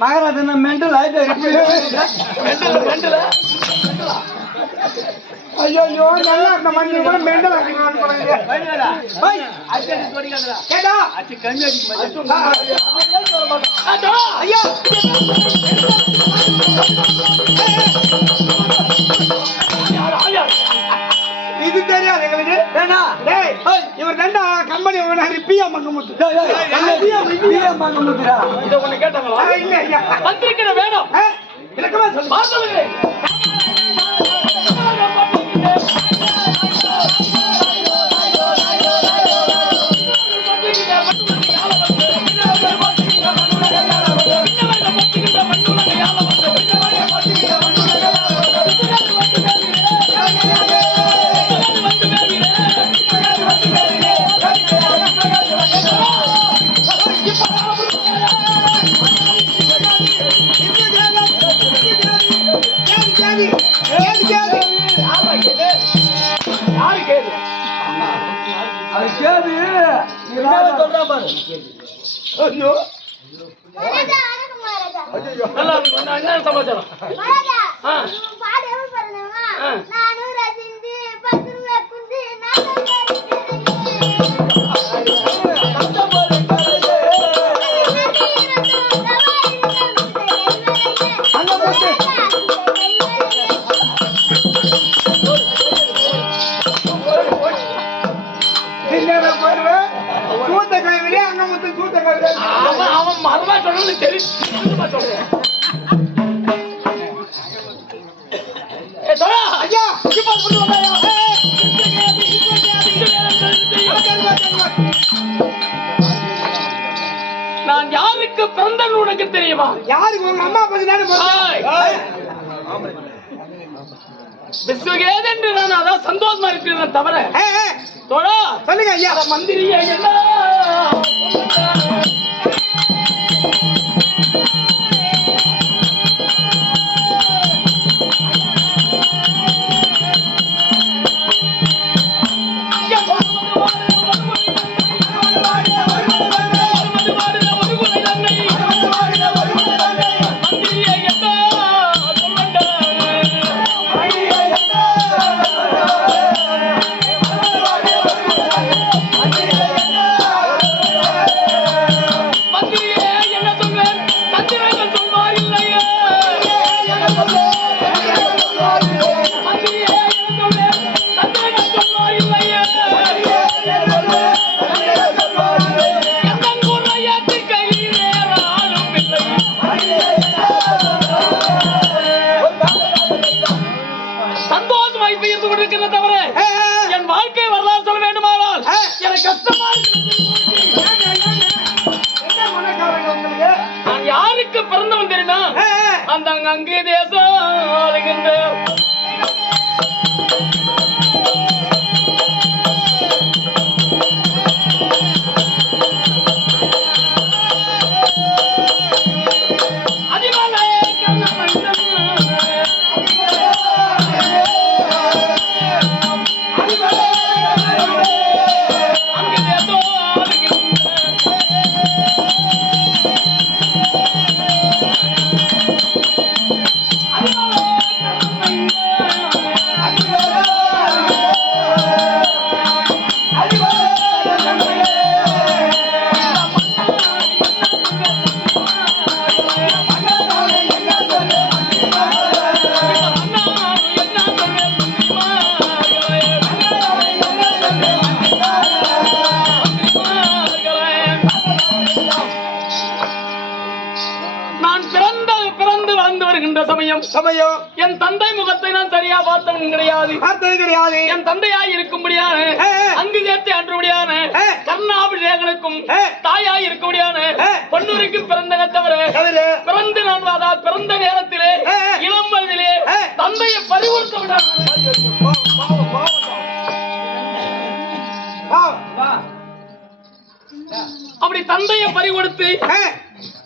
Maharaja mental ஆயிட்டு ஐயோ நல்லா இருந்த மண்ணி கூட மெண்டல் இது தெரியாது எங்களுக்கு இவர் ரெண்டா கம்பெனி பிஎம் மங்கமுத்து இதை ஒண்ணு கேட்டாங்களா இல்ல ஐயா வந்திருக்கிற வேணும் இலக்கமா சொல்லுங்க சமாச்சாரம் அவன் மரமா சொல்றது தெரியும் ஐயா நான் யாருக்கு பிறந்தன் உனக்கு தெரியுமா? யாருக்கு? உங்க அம்மா பத்தி விஸ்வகேத் என்று நான் அதான் சந்தோஷமா இருக்கிறேன் தவிர தோழா சொல்லுங்க ஐயா மந்திரியா தவிர என் வாழ்க்கை வரலாறு சொல்ல வேண்டுமானால் எனக்கு கஷ்டமா நான் யாருக்கு பிறந்தவன் தெரியுமா? அந்த அங்கே தேசம் ஆளுகின்ற சமயம் என் தந்தை முகத்தை நான் சரியா பார்த்தவன் கிடையாது. என் தந்தையாய் இருக்கும்படியான அங்கு சேர்த்து அன்றுபடியான கர்ணாபிஷேகனுக்கும் தாயாய் இருக்கும்படியான பொன்னூருக்கு பிறந்த தவிர பிறந்து நான் பிறந்த நேரத்திலே இளம் வயதிலே தந்தையை பறிகொடுத்து விட்டான். அப்படி தந்தையை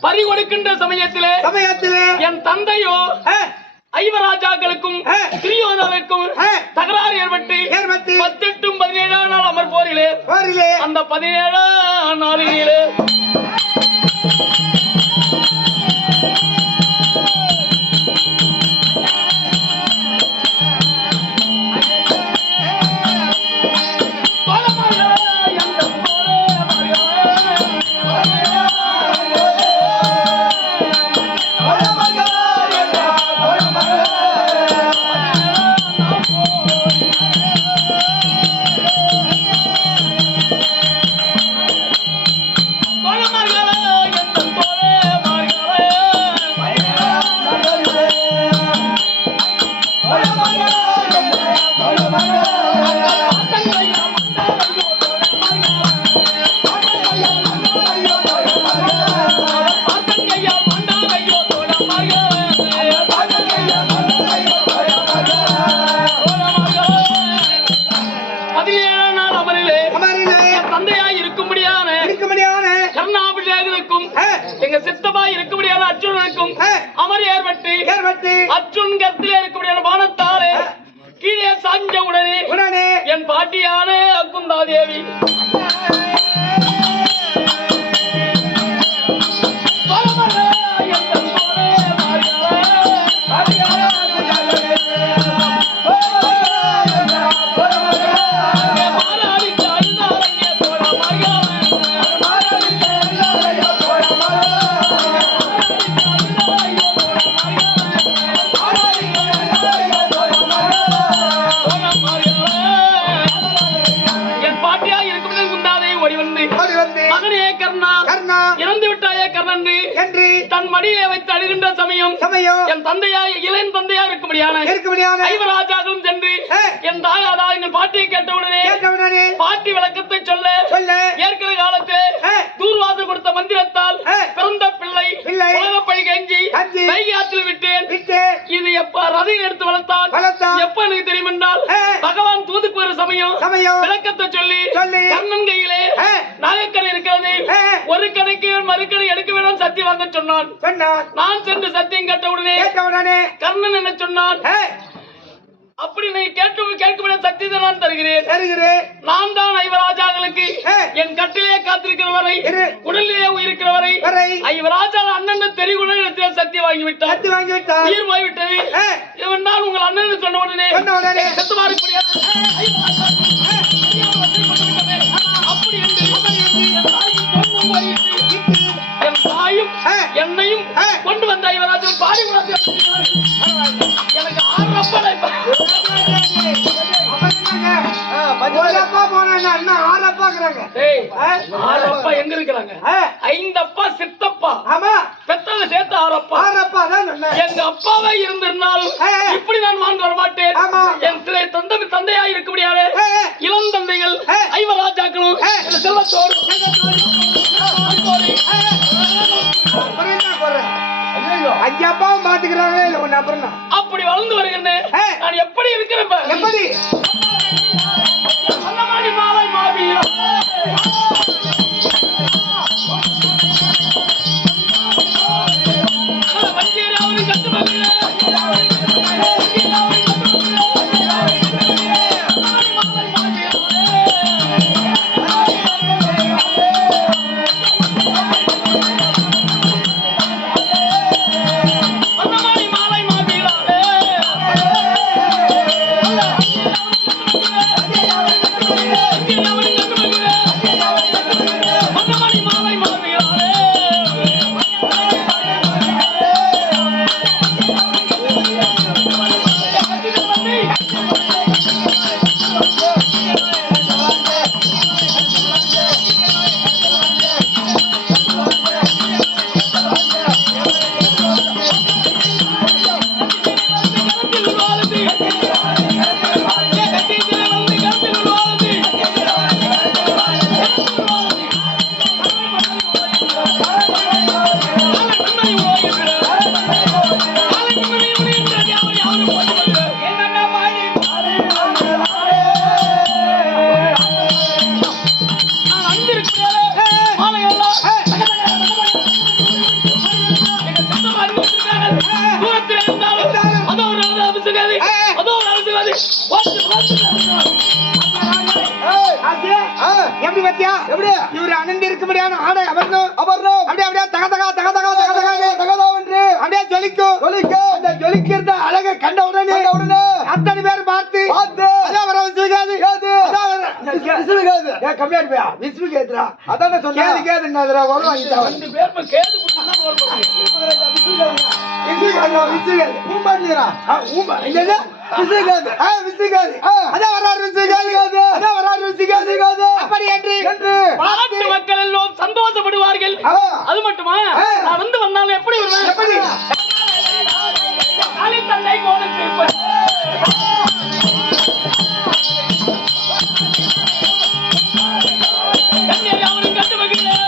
பறிகொடுக்கின்ற சமயத்திலே என் தந்தையோ ஐவராஜாக்களுக்கும் துரியோதனுக்கும் தகராறு ஏற்பட்டு 18-17 நாள் அமர் போரிலே அந்த 17ஆம் நாளிலே எங்க சித்தப்பா இருக்கும்படியான அர்ஜுனனுக்கும் அமர் ஏற்பட்டு அர்ஜுன் கருத்திலே இருக்கும்படியான வானத்தாரே கீழே சாஞ்ச உடனே என் பாட்டியான குந்தாதேவி தன் மடியிலே வைத்து அழுகின்ற சமயம் என் தந்தையாய் இளைஞன் தந்தையா இருக்கும்படியான ஐவராஜாக்களும் சென்று என் தாயாதா எங்கள் பாட்டியை கேட்டவுடனே பாட்டி விளக்கத்தை சொல்ல ஏற்கனவே காலத்திலே தூர்வாசல் கொடுத்த மந்திரத்தால் பிறந்த பிள்ளை உலகப்பழி கஞ்சி வைகாத்தில் விட்டேன். இது எப்ப ரதையில் எடுத்து வளர்த்தான் எப்ப எனக்கு தெரியும் என்றால் பகவான் தூதுக்கு வரும் சமயம் விளக்கத்தை சொல்லி கண்ணன் கையிலே நாகக்கணை இருக்கிறது ஒரு கணைக்கு மறுக்கணை எடுக்க வேண்டாம் சத்தியம் வாங்க சொன்னான். நான் சென்று சத்தியம் கேட்டவுடனே கர்ணன் என்ன சொன்னான்? அப்படி நீ கேட்கும் சத்தியத்தை நான் தருகிறேன். நான் தான் ஐவராஜாக்களுக்கு என் கட்டிலே காத்திருக்கிற வரை உடலிலே உயிர்க்கிற வரை ஐவராஜா அண்ணன் தெரிகுடன் இடத்திலே சத்தியம் வாங்கிவிட்டார். உயிர் போய்விட்டது. இவன் நான் உங்கள் அண்ணன் சொன்ன உடனே சத்தமாக அப்படி என் தாயும் என்னையும் கொண்டு வந்த ஐவராஜன் பாடி எனக்கு 6 அப்பனை எங்க இருக்கிறாங்க? 5 அப்பா சித்தப்பா பெத்தவங்க சேர்த்து 6 அப்பா. எங்க அப்பாவே இருந்திருந்தாலும் இப்படி நான் வாழ்ந்து வர மாட்டேன். என் தந்தையா இருக்க முடியாது. இளம் தந்தைகள் ஐவராஜாக்களும் செல்வத்தோடு அப்பாவும் பாத்துக்கிறாங்களே இல்ல ஒண்ணு அப்புறம் அப்படி வளர்ந்து வருகிறேன். நான் எப்படி இருக்கிறேன் எப்படி சொன்னமாடி மாலை மாவீரா எப்படி பத்தியா எப்படி இவரு அணிந்து இருக்க முடியாது ஆடை அபர்ணம் அபர்ணம் அப்படியே அப்படியே தக தக தக தக தக தக தகதா என்று அப்படியே ஜொலிக்கும் அந்த ஜொலிக்கிறத அழகை கண்ட உடனே அத்தனை பேர் பார்த்து அதான் வர விசுகாது விசுகாது ஏன் கம்மியா இருப்பியா விசுகாதுடா அதான் சொன்னேன் கேதுன்னாதுடா வரும் வாங்கிட்டா ரெண்டு பேர் கேது புடிச்சா வரும் விசுகாது ஊம்பாடுறா ஊம்பா இங்க விசுகாது விசுகாது அதான் வராரு விசுகாது அதான் வராரு விசுகாது அப்படி என்று நாட்டு மக்கள் எல்லாம் சந்தோஷப்படுவார்கள். அது மட்டுமா நான் வந்து வந்தாலும் எப்படி வருவேன் எப்படி காலி தந்தை கோலத்தில் இருப்பேன். அவனும் கண்டு மகிழ்ந்தேன்.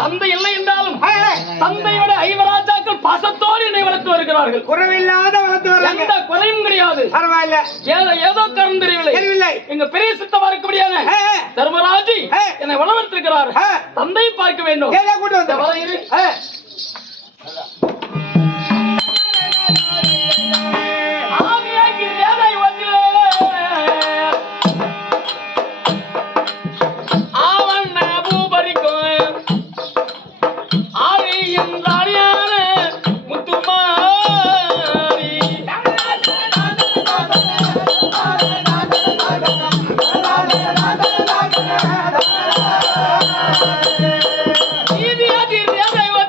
தந்தை இல்லை என்றாலும் தந்தையோட ஐவராஜாக்கள் பாசத்தோடு என்னை வளர்த்து வருகிறார்கள். குறைவில்லாத வளர்த்து வர்றாங்க. எந்த குறையும் கிடையாது. பரவாயில்ல. ஏதோ கரும் தெரியவில்லை. எங்க பெரிய சித்தமா இருக்க முடியாது. தர்மராஜி என்னை வளர்த்திருக்கிறார். தந்தையை பார்க்க வேண்டும். கூட்டு வந்த வரையிரு. நீதி அதிர் தேவை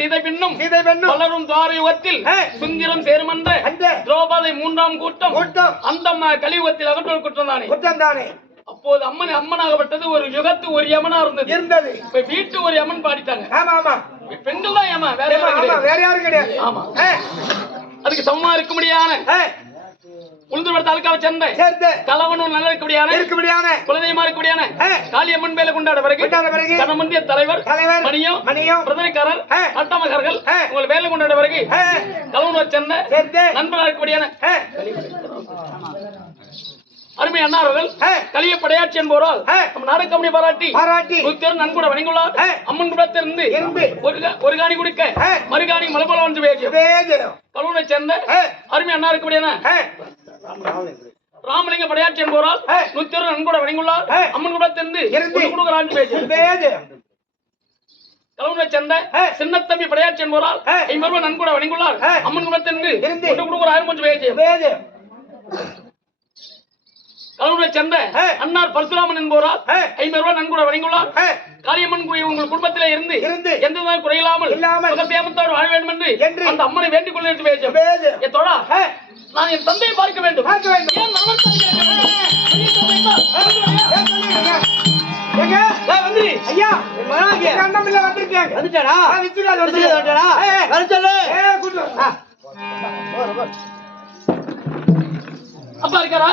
சீதை பின்னும் வளரும் துவார யுகத்தில் சுங்கிரம் சேருமன்ற திரௌபதி 3ஆம் கூட்டம் அந்த கலியுகத்தில் அகற்றல் குற்றம் தானே. அப்போது அம்மனாகப்பட்டது ஒரு யுகத்து ஒரு யமனா இருந்தது. இப்ப வீட்டு ஒரு யமன் பாடிட்டாங்க. பெண்கள் தான் யமன், வேற யாரும் கிடையாது. ஆமா, அதுக்கு சமமா இருக்க முடியாது. உளுந்தூர் தாலுக்காவை சேர்ந்த கலவனும் நல்ல இருக்க முடியான குலதெய்வமா இருக்க முடியான காளியம்மன் மேல கொண்டாட பிறகு கனமந்திய தலைவர் மணியம் பிரதனைக்காரர் அட்டமகர்கள் உங்களை வேலை கொண்டாட பிறகு கலவனூர் சேர்ந்த நண்பர்களா இருக்க முடியான அருமை அண்ணார்கள் கலிய படையாட்சி என்பவரால் நம் நாடு கம்பெனி பாராட்டி நன்கூட வணங்குள்ளார். அம்மன் குடத்திலிருந்து ஒரு காணி குடிக்க மறுகாணி மலபோல வந்து கலூரை சேர்ந்த அருமை அண்ணா இருக்க முடியான ராமலிங்க படையாட்சி என்பவரால் 101 நன்கூட வணங்குள்ளார். அம்மன் குடத்திலிருந்து கலூரை சேர்ந்த சின்னத்தம்பி படையாட்சி என்பவரால் 50 நன்கூட வணங்குள்ளார். அம்மன் குடத்திலிருந்து 1000 கலூரை சேர்ந்த அன்னார் பரசுராமன் என்பவரால் 50 நன்கூட வழங்கியுள்ளார். காளியம்மன் உங்கள் குடும்பத்திலே இருந்து எந்த குறையில்லாமல் சுகசேமத்தோடு வாழ வேண்டும் என்று அந்த அம்மனை வேண்டிக் கொள்ள தோழா, நான் என் தந்தையை பார்க்க வேண்டும். அப்பா இருக்காரா?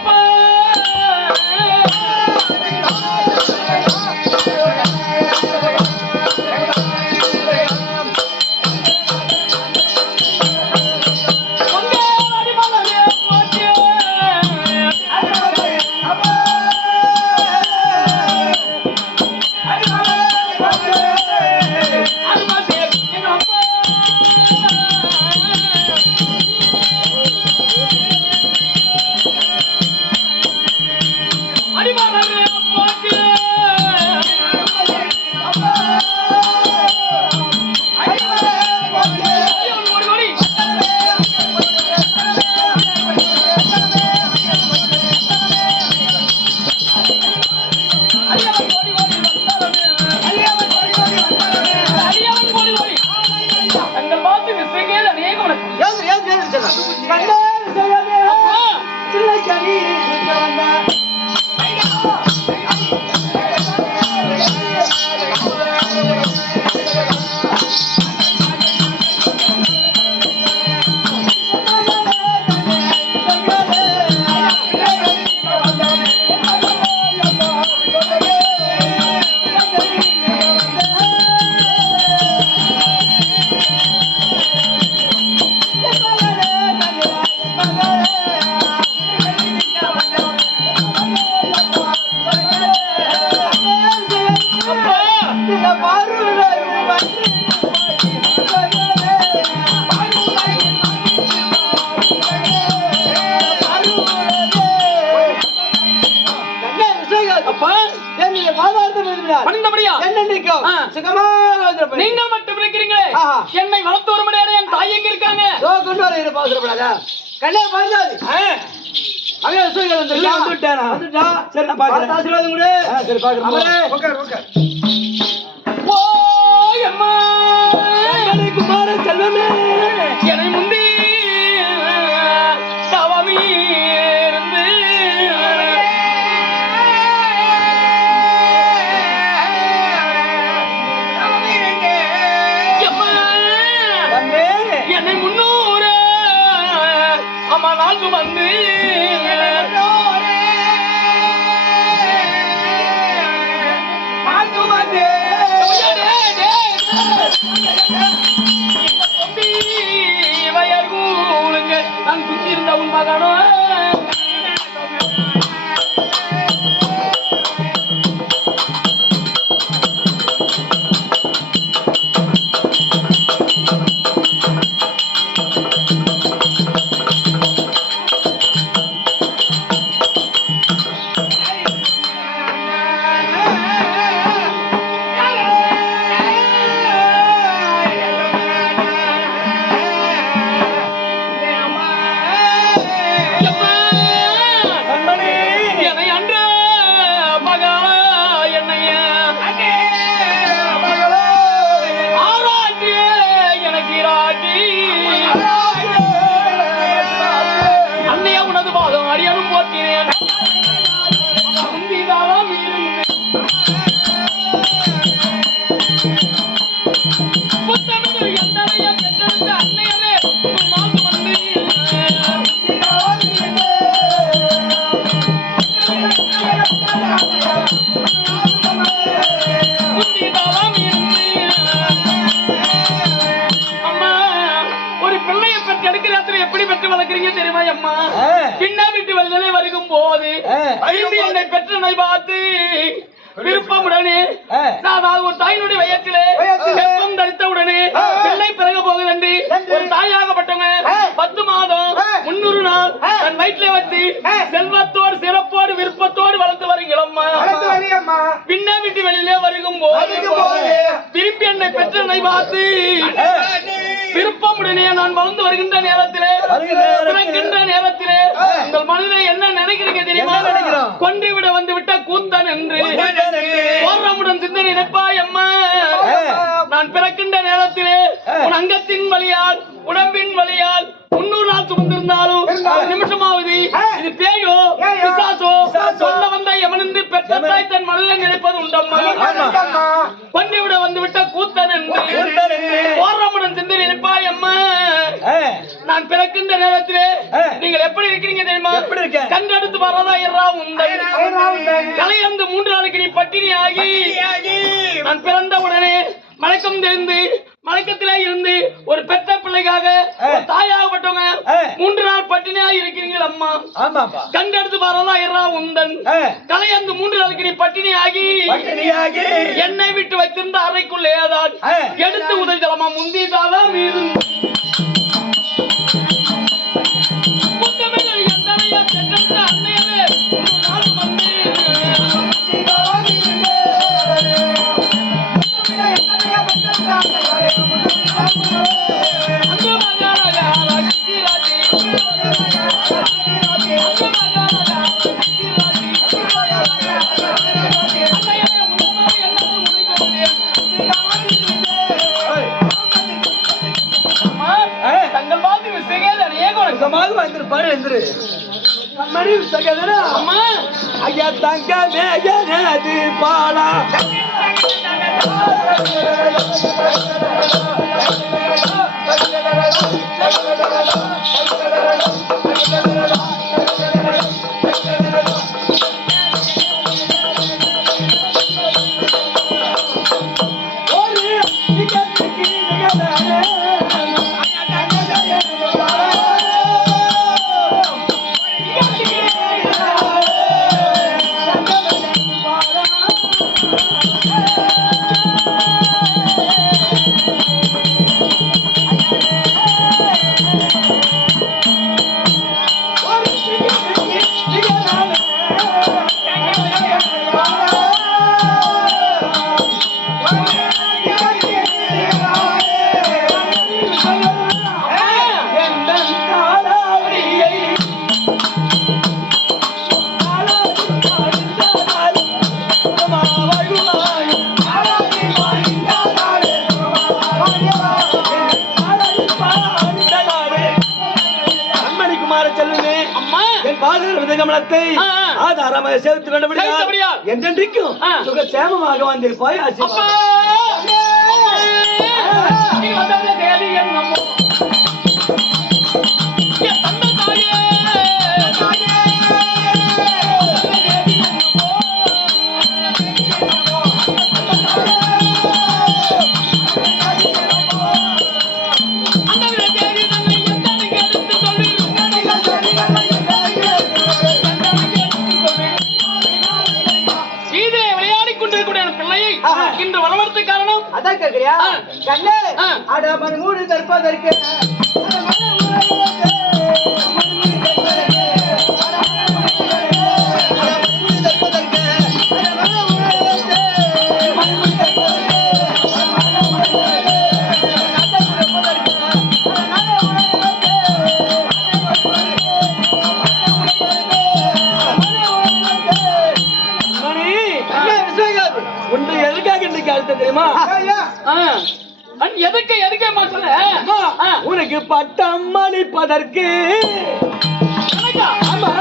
அப்பா நீங்கள் மட்டும் இருக்கிறீங்களே, என்னை வளர்த்து வர முடியாது. என் தாய் எங்க இருக்காங்க? கொண்டு வர பாசுறப்படாதா கல்யாணம் பண்ணாது. குமார செல்வமே என்னை முந்தி தவமி இருந்து என்னை 300 அம்மா நான்கு வந்து நான் குத்தி இருந்த உன் மகனோ பெற்றனை பார்த்து விருப்பமுடனே அதாவது ஒரு தாயினுடைய வயத்திலே கர்ப்பம் தரித்த உடனே பிள்ளை பிறகு போகுது என்று ஒரு தாயாகப்பட்டவங்க 10 மாதம் 300 நாள் தன் வயிற்றிலே வச்சு செல்வத்தோடு சிறப்போடு விருப்பத்தோடு வளர்த்து வருகிறோம்மா. பின்ன விட்டு வெளியிலே வருகும் போது திருப்பி என்னை பெற்றனை பார்த்து விருப்பமுடனே நான் வளர்ந்து வருகின்ற நேரத்திலே பிறக்கின்ற நேரத்திலே உங்கள் மனதில் என்ன நினைக்கிறீங்க தெரியுமா? கொண்டு விட வந்து விட்ட கூத்தன் என்று ஓரமுடன் சிந்தனை நினைப்பாய் அம்மா. நான் பிறக்கின்ற நேரத்திலே உன் அங்கத்தின் வழியால் உடம்பின் வழியால் 300 நாள் சுமந்திருந்தாலும் ஒரு நிமிஷமாவது இது பேயோ பிசாசோ சொல்ல வந்த எவனின்று பெற்ற தாய் தன் மனதில் நினைப்பது உண்டம்மா. கொண்டு விட வந்து விட்ட கூத்தன் என்று ஓரமுடன் சிந்தனை நினைப்பாய் அம்மா. நான் பிறக்கின்ற நேரத்திலே நீங்கள் எப்படி இருக்கிறீங்க தெரியுமா? கண்டெடுத்து வரதா இரா உந்தை கலையந்து 3 நாளைக்கு நீ பட்டினி ஆகி நான் பிறந்த உடனே மயக்கம் தெரிந்து மயக்கத்திலே இருந்து ஒரு பெற்ற பிள்ளைக்காக தாயாகப்பட்டவங்க 3 நாள் பட்டினியாக இருக்கிறீர்கள் அம்மா. கண்டெடுத்து வரதா இரா உந்தன் கலையந்து 3 நாளைக்கு நீ பட்டினி ஆகி என்னை விட்டு வைத்திருந்த அறைக்குள்ளே தான் எடுத்து உதவி தரமா முந்திதாதான் மீது ஐயா தங்க மேகனது பாலா ஆதாரமாக சேர்த்து கொண்டபடியால் என்றென்றைக்கும் சுகசேமமாக வந்திருப்பாய். கண்ணே அட மணி 3 தற்பதற்கு ஒன்று எதுக்காக இன்னைக்கு அடுத்த தெரியுமா? எதுக்கு எதுக்கே மாற்ற உனக்கு பட்டம் அளிப்பதற்கு. ஆமா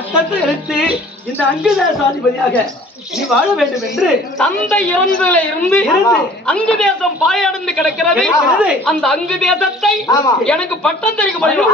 பட்டத்தை எடுத்து இந்த அங்குதேசாதிபதியாக நீ வாழ வேண்டும் என்று தந்தை இறந்ததுல இருந்து அங்கு தேசம் பாயடைந்து கிடக்கிறது. அந்த அங்கு தேசத்தை எனக்கு பட்டம் தெரிவிக்க முடியும்.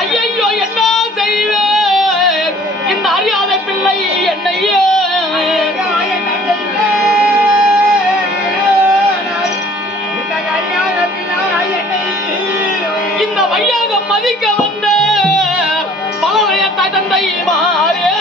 ஐயோ என்ன செய்வேன் இந்த அறியாத பிள்ளை என்னையே இந்த வையாக மதிக்க வந்த பலரைய தந்தை மாறே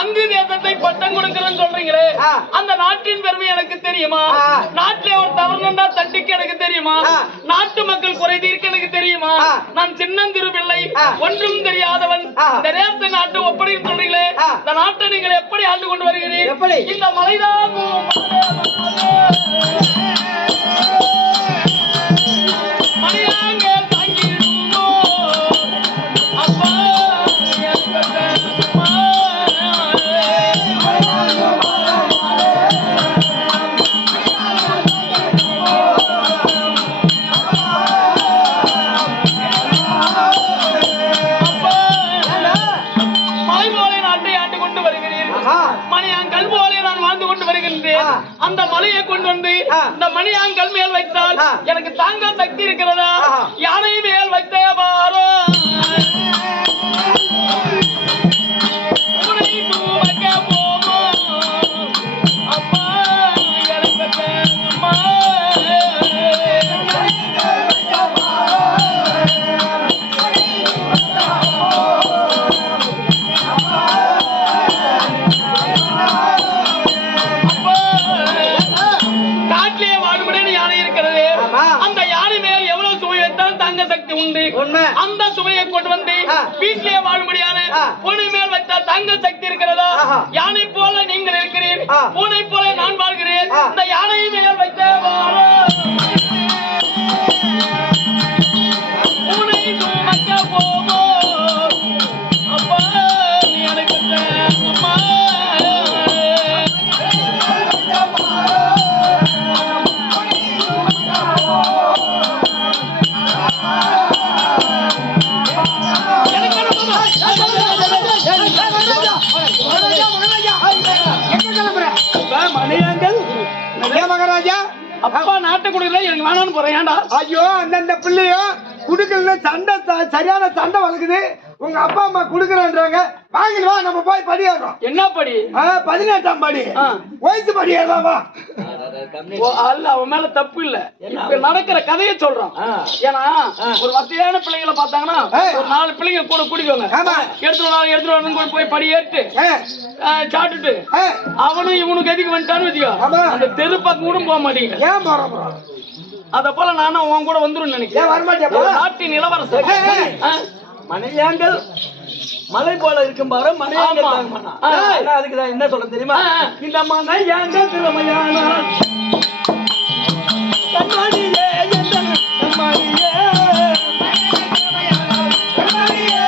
அங்கு தேசத்தை பட்டம் கொடுக்கிறேன்னு சொல்றீங்களே, அந்த நாட்டின் பெருமை எனக்கு தெரியுமா? நாட்டிலே ஒரு தவறுண்டா தண்டிக்க எனக்கு தெரியுமா? நாட்டு மக்கள் குறை தீர்க்க எனக்கு தெரியுமா? நான் சின்னந்திரு பிள்ளை, ஒன்றும் தெரியாதவன். இந்த தேச நாட்டு ஒப்படை சொல்றீங்களே, இந்த நாட்டை நீங்கள் எப்படி ஆண்டு கொண்டு வருகிறீர்கள்? இந்த மலைதான் மலையாங்க தாங்கிடுமோ அப்பா அந்த மலையை கொண்டு வந்து இந்த மணியாங்கல் மேல் வைத்தால் எனக்கு தாங்க சக்தி இருக்கிறதா? யானை மேல் வைத்தே பாரோ அப்பா எனக்கு அம்மா அந்த சுமையை கொண்டு வந்து வீட்டிலே வாழும்படியான பூனை மேல் வைத்தால் தாங்க சக்தி இருக்கிறதா? யானை போல நீங்கள் இருக்கிறீர்கள், பூனை போல நான் வாழ்கிறேன். இந்த யானை மேல் வைத்த பூனை சுமக்க போவோ அப்பா நீ எனக்கு அம்மா மகாராஜா அப்பா நாட்டை கொடுக்கல எனக்கு வேணான்னு போறேன். ஏன்டா? ஐயோ அந்த பிள்ளையோ குடுக்கல சண்டை, சரியான சண்டை வளர்க்குது. உங்க அப்பா அம்மா குடுக்கறான்றாங்க, வாங்கிடுவா நம்ம போய் படி ஏறோம். என்ன படி? 18ஆம் படி. வயசு படி ஏறவா? அல்ல, அவன் மேல தப்பு இல்ல, இப்ப நடக்கிற கதையை சொல்றான். ஏன்னா ஒரு வசதியான பிள்ளைங்களை பார்த்தாங்கன்னா ஒரு 4 பிள்ளைங்க கூட குடிக்கோங்க, எடுத்துட்டு போய் படி ஏறிட்டு சாப்பிட்டுட்டு அவனும் இவனுக்கு எதுக்கு வந்துட்டான்னு வச்சுக்கோ, அந்த தெரு பக்கம் கூட போக மாட்டீங்க. ஏன் போறோம்? அத போல நானும் உன் கூட வந்துரும் நினைக்கிறேன். நாட்டின் இளவரசர் மணியாங்கல் மலை போல இருக்கும் பாரு, மணியாங்கல் அதுக்குதான் என்ன சொல்ல தெரியுமா? இந்த மணியாங்கல் திறமையான கண்மணியே கண்மணியே கண்மணியே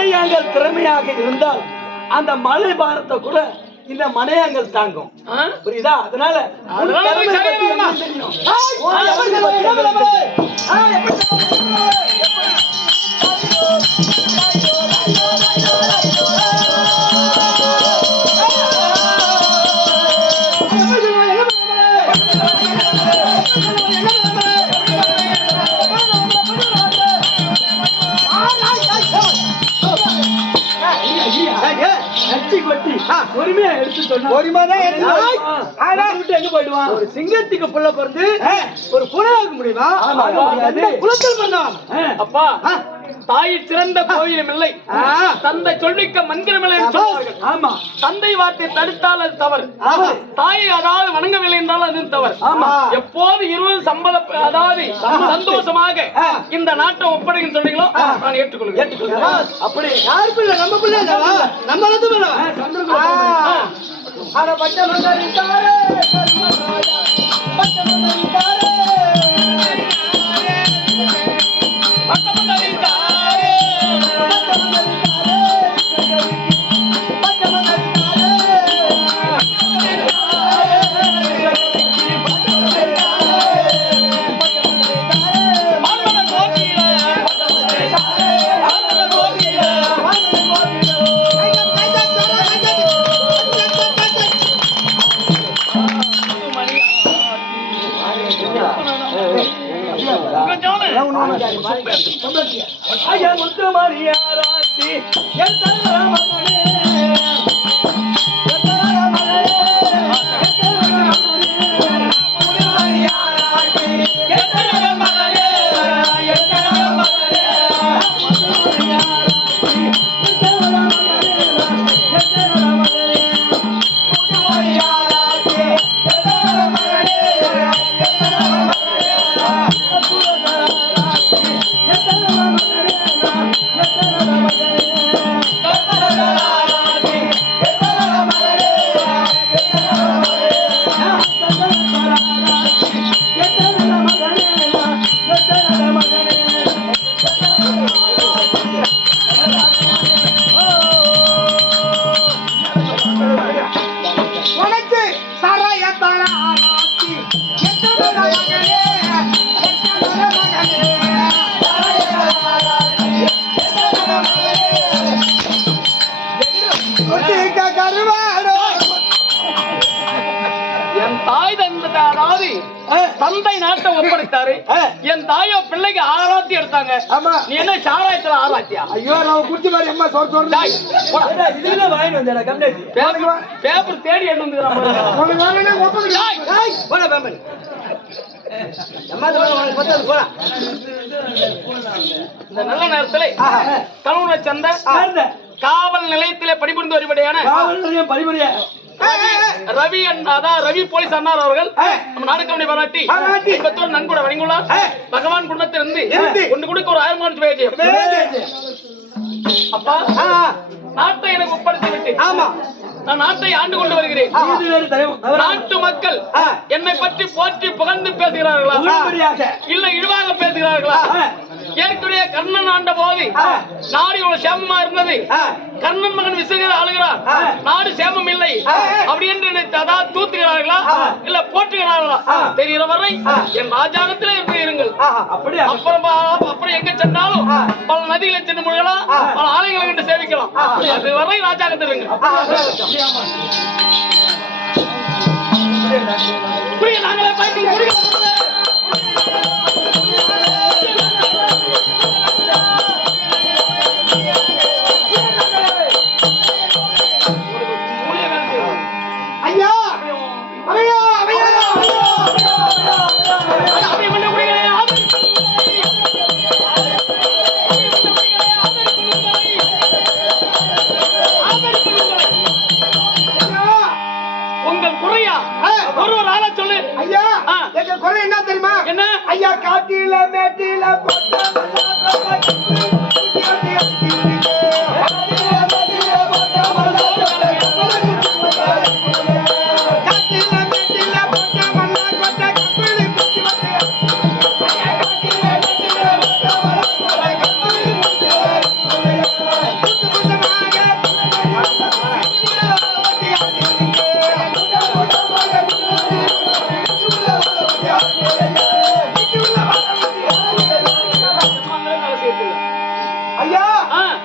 மனையாங்கள் திறமையாக இருந்தால் அந்த மலை பாரத்தை கூட இந்த மனையாங்கள் தாங்கும். புரியுதா? அதனால உன் திறமை பத்தி எனக்கு தெரியும். பொறுமையா எடுத்து சொன்னா எங்க போயிடுவான்? ஒரு சிங்கத்துக்கு புள்ள பிறந்து ஒரு புனையாக முடியுமா? குலத்தில் பிறந்தான். அப்பா தாய் சிறந்த கோயிலும் இல்லை, தந்தை சொல்லிக்க மந்திரம் இல்லை என்று சொல்வார்கள். ஆமா, தந்தை வார்த்தை தடுத்தால் அது தவறு, தாயை அதாவது வணங்கவில்லை என்றால் அது தவறு. எப்போது இருவரும் அதாவது சந்தோஷமாக இந்த நாட்டை ஒப்படைக்கும் சொன்னீங்களோ நான் ஏற்றுக்கொள்கிறேன். அப்படி யாரு பிள்ளை? நம்ம பிள்ளை, நம்ம தந்தை நாட்டை ஒப்படைத்தாரு, என் தாயோ பிள்ளைக்கு ஆராத்தி எடுத்தாங்க. நீ என்ன சாராயத்துல ஆராத்தியா? ஐயோ, நான் குடிச்ச மாதிரி அம்மா சோறு சோறு இதுல வாங்கி வந்தேன் கம்ப்ளைண்ட் பேப்பர் தேடி எடுத்து வந்துக்கிறான். இந்த நல்ல நேரத்துல கணவனை சந்த காவல் நிலையத்திலே பணிபுரிந்து வருபடியான ரவி அதான் ரவி போலீஸ் அண்ணார் அவர்கள் நம்ம நாடுகவனை பாராட்டி பெற்றோர் நன்கூட வழங்கியுள்ளார். பகவான் குடும்பத்திலிருந்து ஒன்று கொடுக்க ஒரு 1000 பேஜ். அப்பா நாட்டை எனக்கு ஒப்படைத்து விட்டு நான் நாட்டை ஆண்டு கொண்டு வருகிறேன். நாட்டு மக்கள் என்னை பற்றி போற்றி புகழ்ந்து பேசுகிறார்களா இல்ல இழிவாக பேசுகிறார்களா? ஏற்கனவே கர்ணன் ஆண்ட போது நாடு இவ்வளவு சேமமா இருந்தது, கர்ணன் மகன் விசுகிற ஆளுகிறார், நாடு சேமம் இல்லை அப்படி என்று நினைத்ததா தூத்துகிறார்களா இல்ல போற்றுகிறார்களா? தெரிகிற வரை என் ராஜாங்கத்திலே இருங்கள். அப்புறம் எங்க சென்றாலும் பல நதிகளை சென்று முழுகலாம், பல ஆலயங்களை கண்டு சேவிக்கலாம். அது வரை ராஜாங்கத்தில் இருங்க. நாங்களே பாய்ச்சி காட்டில மேட்டில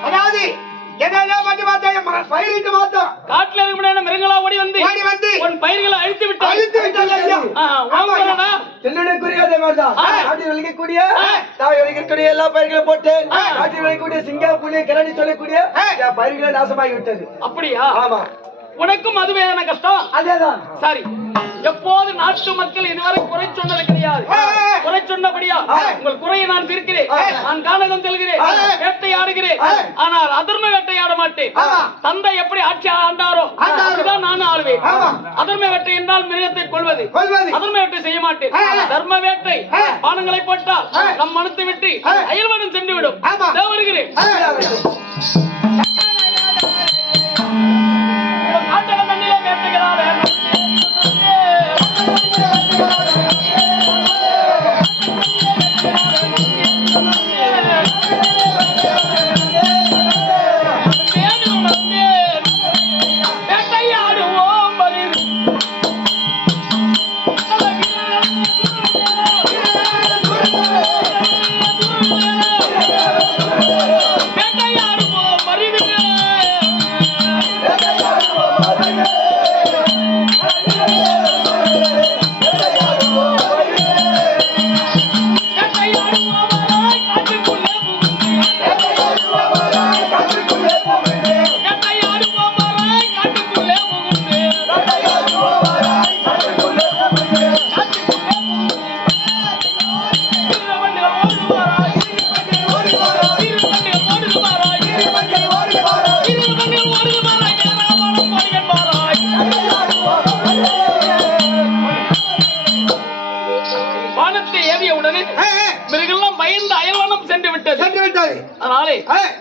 அதாவது என்ன பண்ணி பார்த்தோம், பயிரிட்டு பார்த்தோம். காட்டுல இருக்க முடியாத மிருகங்களா ஓடி வந்து உன் பயிர்களை அழித்து விட்டாங்க ஐயா. திருநெல்வேலிக்குரிய அதே மாதிரிதான் காட்டில் விளைக்கக்கூடிய தாய் விளைக்கக்கூடிய எல்லா பயிர்களும் போட்டு காட்டில் விளைக்கக்கூடிய சிங்கம் புலி கிரணி சொல்லக்கூடிய பயிர்களை நாசமாகி விட்டது. அப்படியா? ஆமா. உனக்கும் அது வேதனை கஷ்டம். அதேதான். சரி, எப்போது நாட்டு மக்கள் இதுவரை குறை சொன்னது கிடையாது. குறை சொன்னபடியா உங்கள் குறையை நான் தீர்க்கிறேன். நான் கானகம் செல்கிறேன், வேட்டையாடுகிறேன். ஆனால் அதர்ம வேட்டையாட மாட்டேன். தந்தை எப்படி ஆட்சி ஆண்டாரோ அப்படிதான் நானும் ஆளுவேன். அதர்ம வேட்டை என்றால் மிருகத்தை கொள்வது. அதர்ம வேட்டை செய்ய மாட்டேன். தர்ம வேட்டை பானங்களை போட்டால் நம் மனத்தை விட்டு அயல்வனம் சென்று விடும். வருகிறேன். தண்ணிலே வேட்டைகிறார்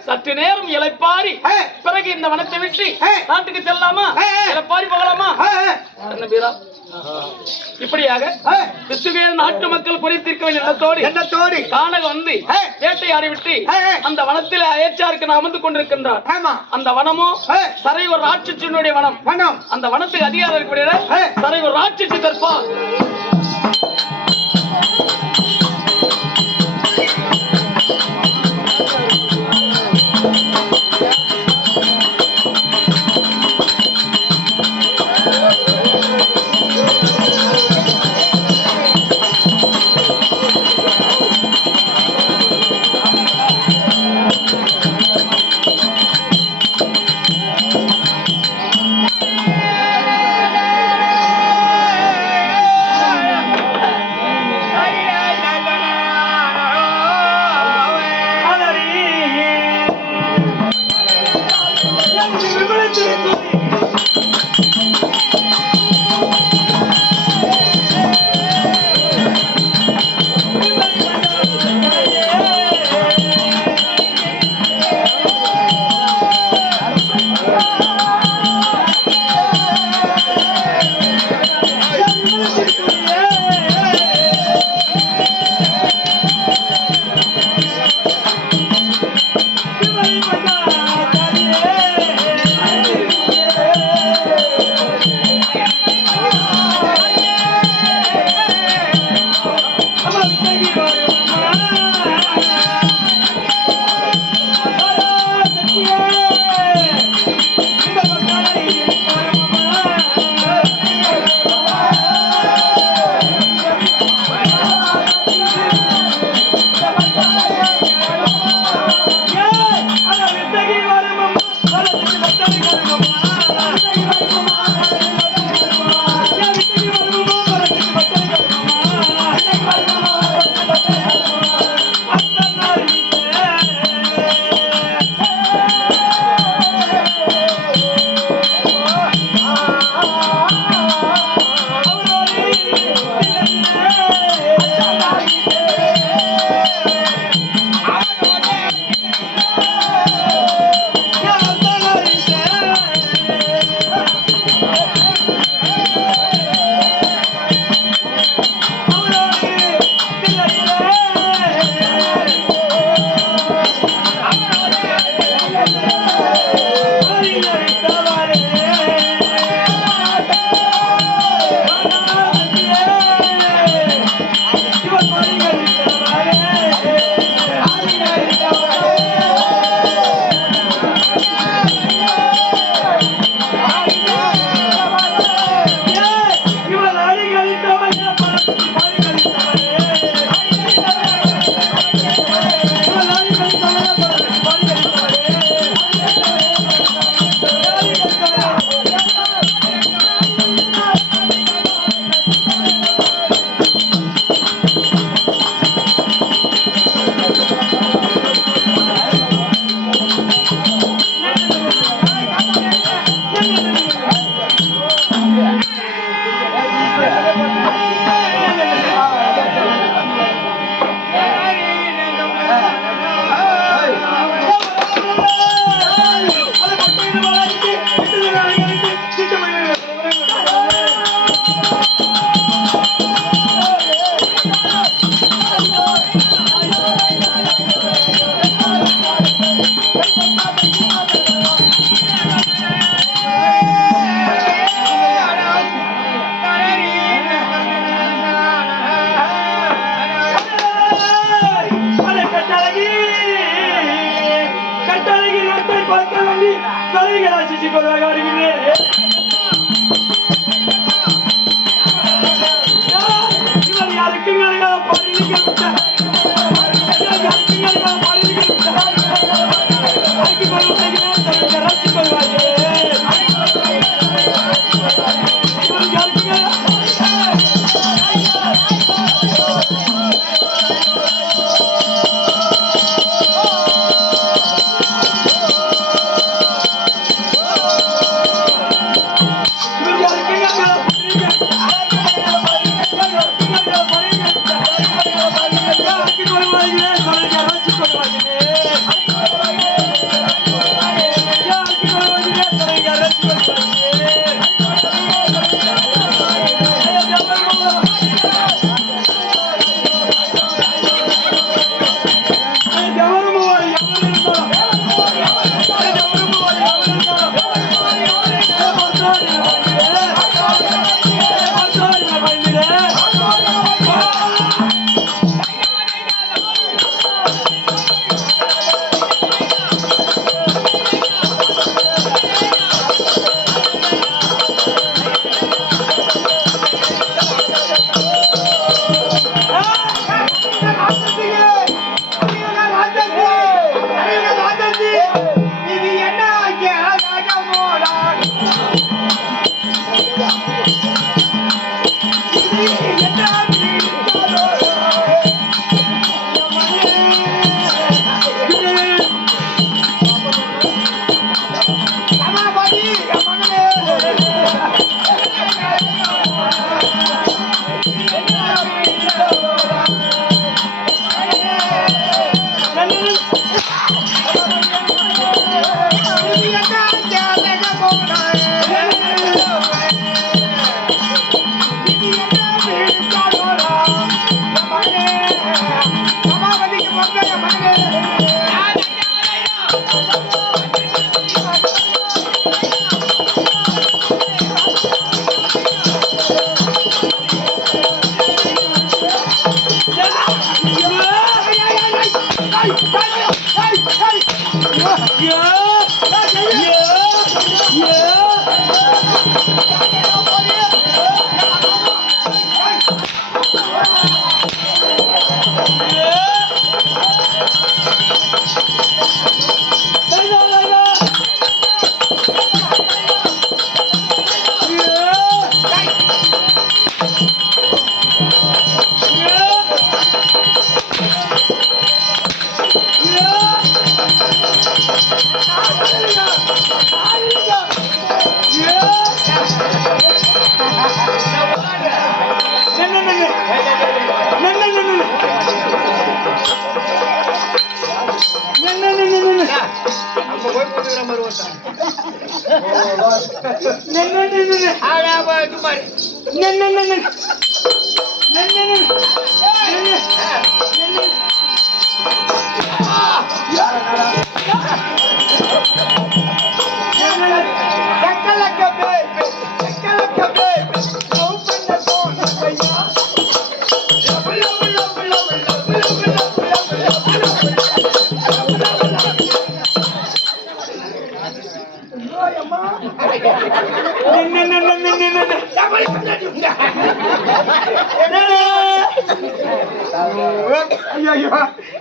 சற்று நேரம் இளைப்பாரி பிறகு இந்த வனத்தை விட்டு நாட்டுக்கு செல்லலாமா? இளைப்பாரி போகலாமா? என்ன வீரா? இப்படியாக கிறிஸ்துவேல் நாட்டு மக்கள் குறித்திருக்க வேண்டிய எண்ணத்தோடு கானகம் வந்து வேட்டையாடி விட்டு அந்த வனத்தில் அயற்சாருக்கு அமர்ந்து கொண்டிருக்கின்றார். அந்த வனமோ சரை ஒரு ராட்சசனுடைய வனம். அந்த வனத்துக்கு அதிகாரம் இருக்கக்கூடிய சரை ஒரு ராட்சசி தற்பா. கட்டழகி நாட்டை பார்க்க வேண்டி தலைகளை சிசி கொள்வாக வருகிறேன். இவர் யாருக்கு மேலே பள்ளிகள்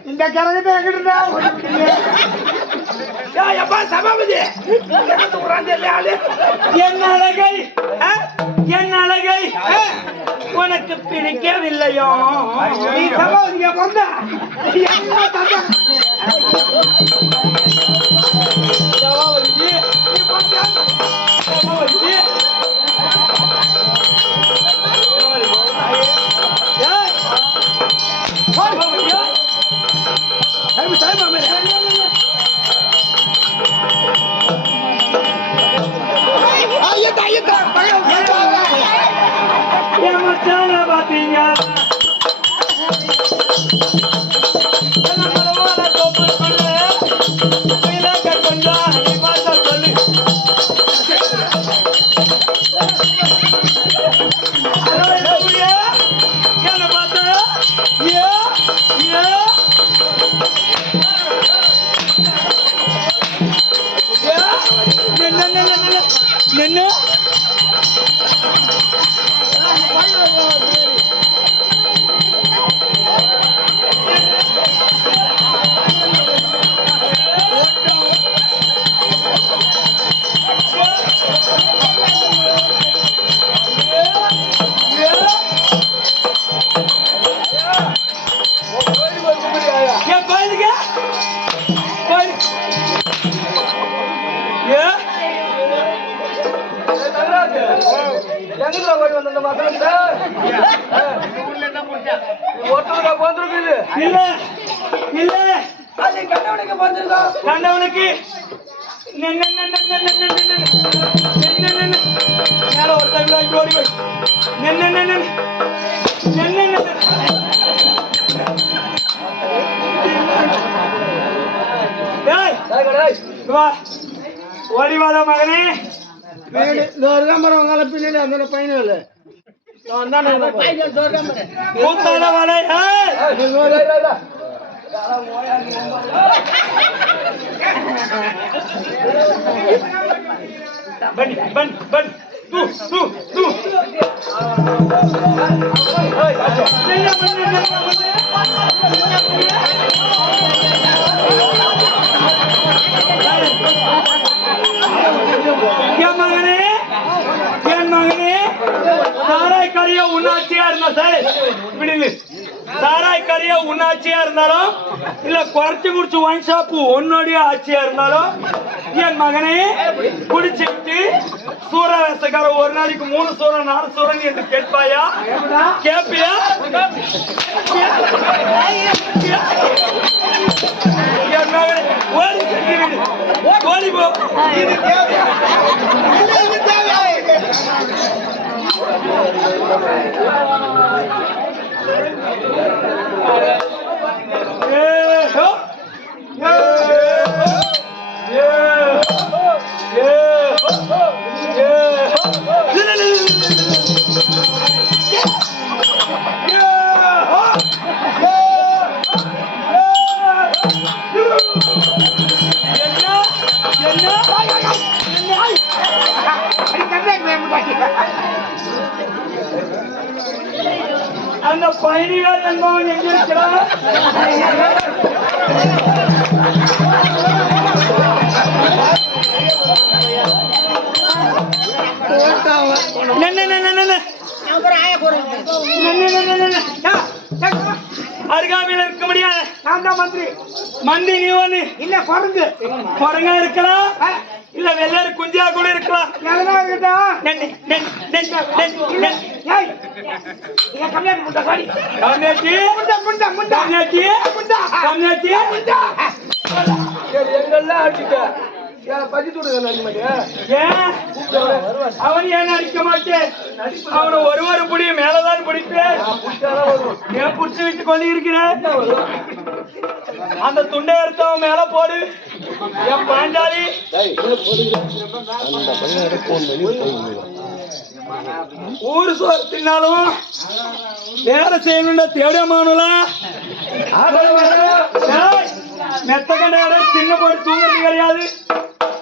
இந்த கரகத்தை எங்கிட்டு சபாபதி என் அழகை என் அழகை உனக்கு பிடிக்கவில்லையோ? நீ சபாபதிங்க பொண்ண என்ன தந்த சபாபதி சபாபதி பாத்தீங்க நின்னு என் கோயிலுக்கு எங்கடா போய் வந்த மகன்டா ஒருத்தரா போந்துருக்குது இல்ல இல்ல அது கண்டவனுக்கு போந்துருக்கா கண்டவனுக்கு மேல ஒருத்தர் ஓடி போய் ஓடி வாடா மகனே பின்னாடி அந்த பையனும் இல்ல கூத்தாட வாடா பன் பன் பன் தூ என் மகனே சாராய் கறிய உண்ணாட்சியா இருந்தா சார் விடுங்க சாராய் கறிய உண்ணாட்சியா இருந்தாலும் இல்ல குறைச்சு குடிச்சு ஒயின் ஷாப்பு உன்னுடைய ஆட்சியா இருந்தாலும் என் மகனே குடிச்சுட்டு சூரவேசக்கார ஒரு நாளைக்கு 3 சூரம் 4 சூரன் என்று கேட்பாயா கேப்பியா என் மகனே ஓடி சென்று ஓடி போ அந்த பயணிகள் என்பவன் எங்க இருக்கிறான் அருகாமையில் இருக்க முடியாது நான் தான் மந்திரி மந்திரி நீ ஒண்ணு இல்ல குரங்கு குரங்கா இருக்கலாம் இல்ல வெள்ளாறு குஞ்சியா கூட இருக்கலாம் எங்கெல்லாம் அடிச்சுட்ட அவன் ஏன் அடிக்க மாட்டேன் அவனை ஒரு புடிய மேலதான் பிடிப்பேன் ஏன் புடிச்சு வைத்துக் கொண்டு இருக்கிறேன் அந்த துண்டை எடுத்தவன் மேல போடு என் பாஞ்சாலி ஊரு சோறு தின்னாலும் வேலை செய்யணும்டா தேடியமானுல மெத்த கண்ட தின்ன போட்டு தூங்குறது கிடையாது.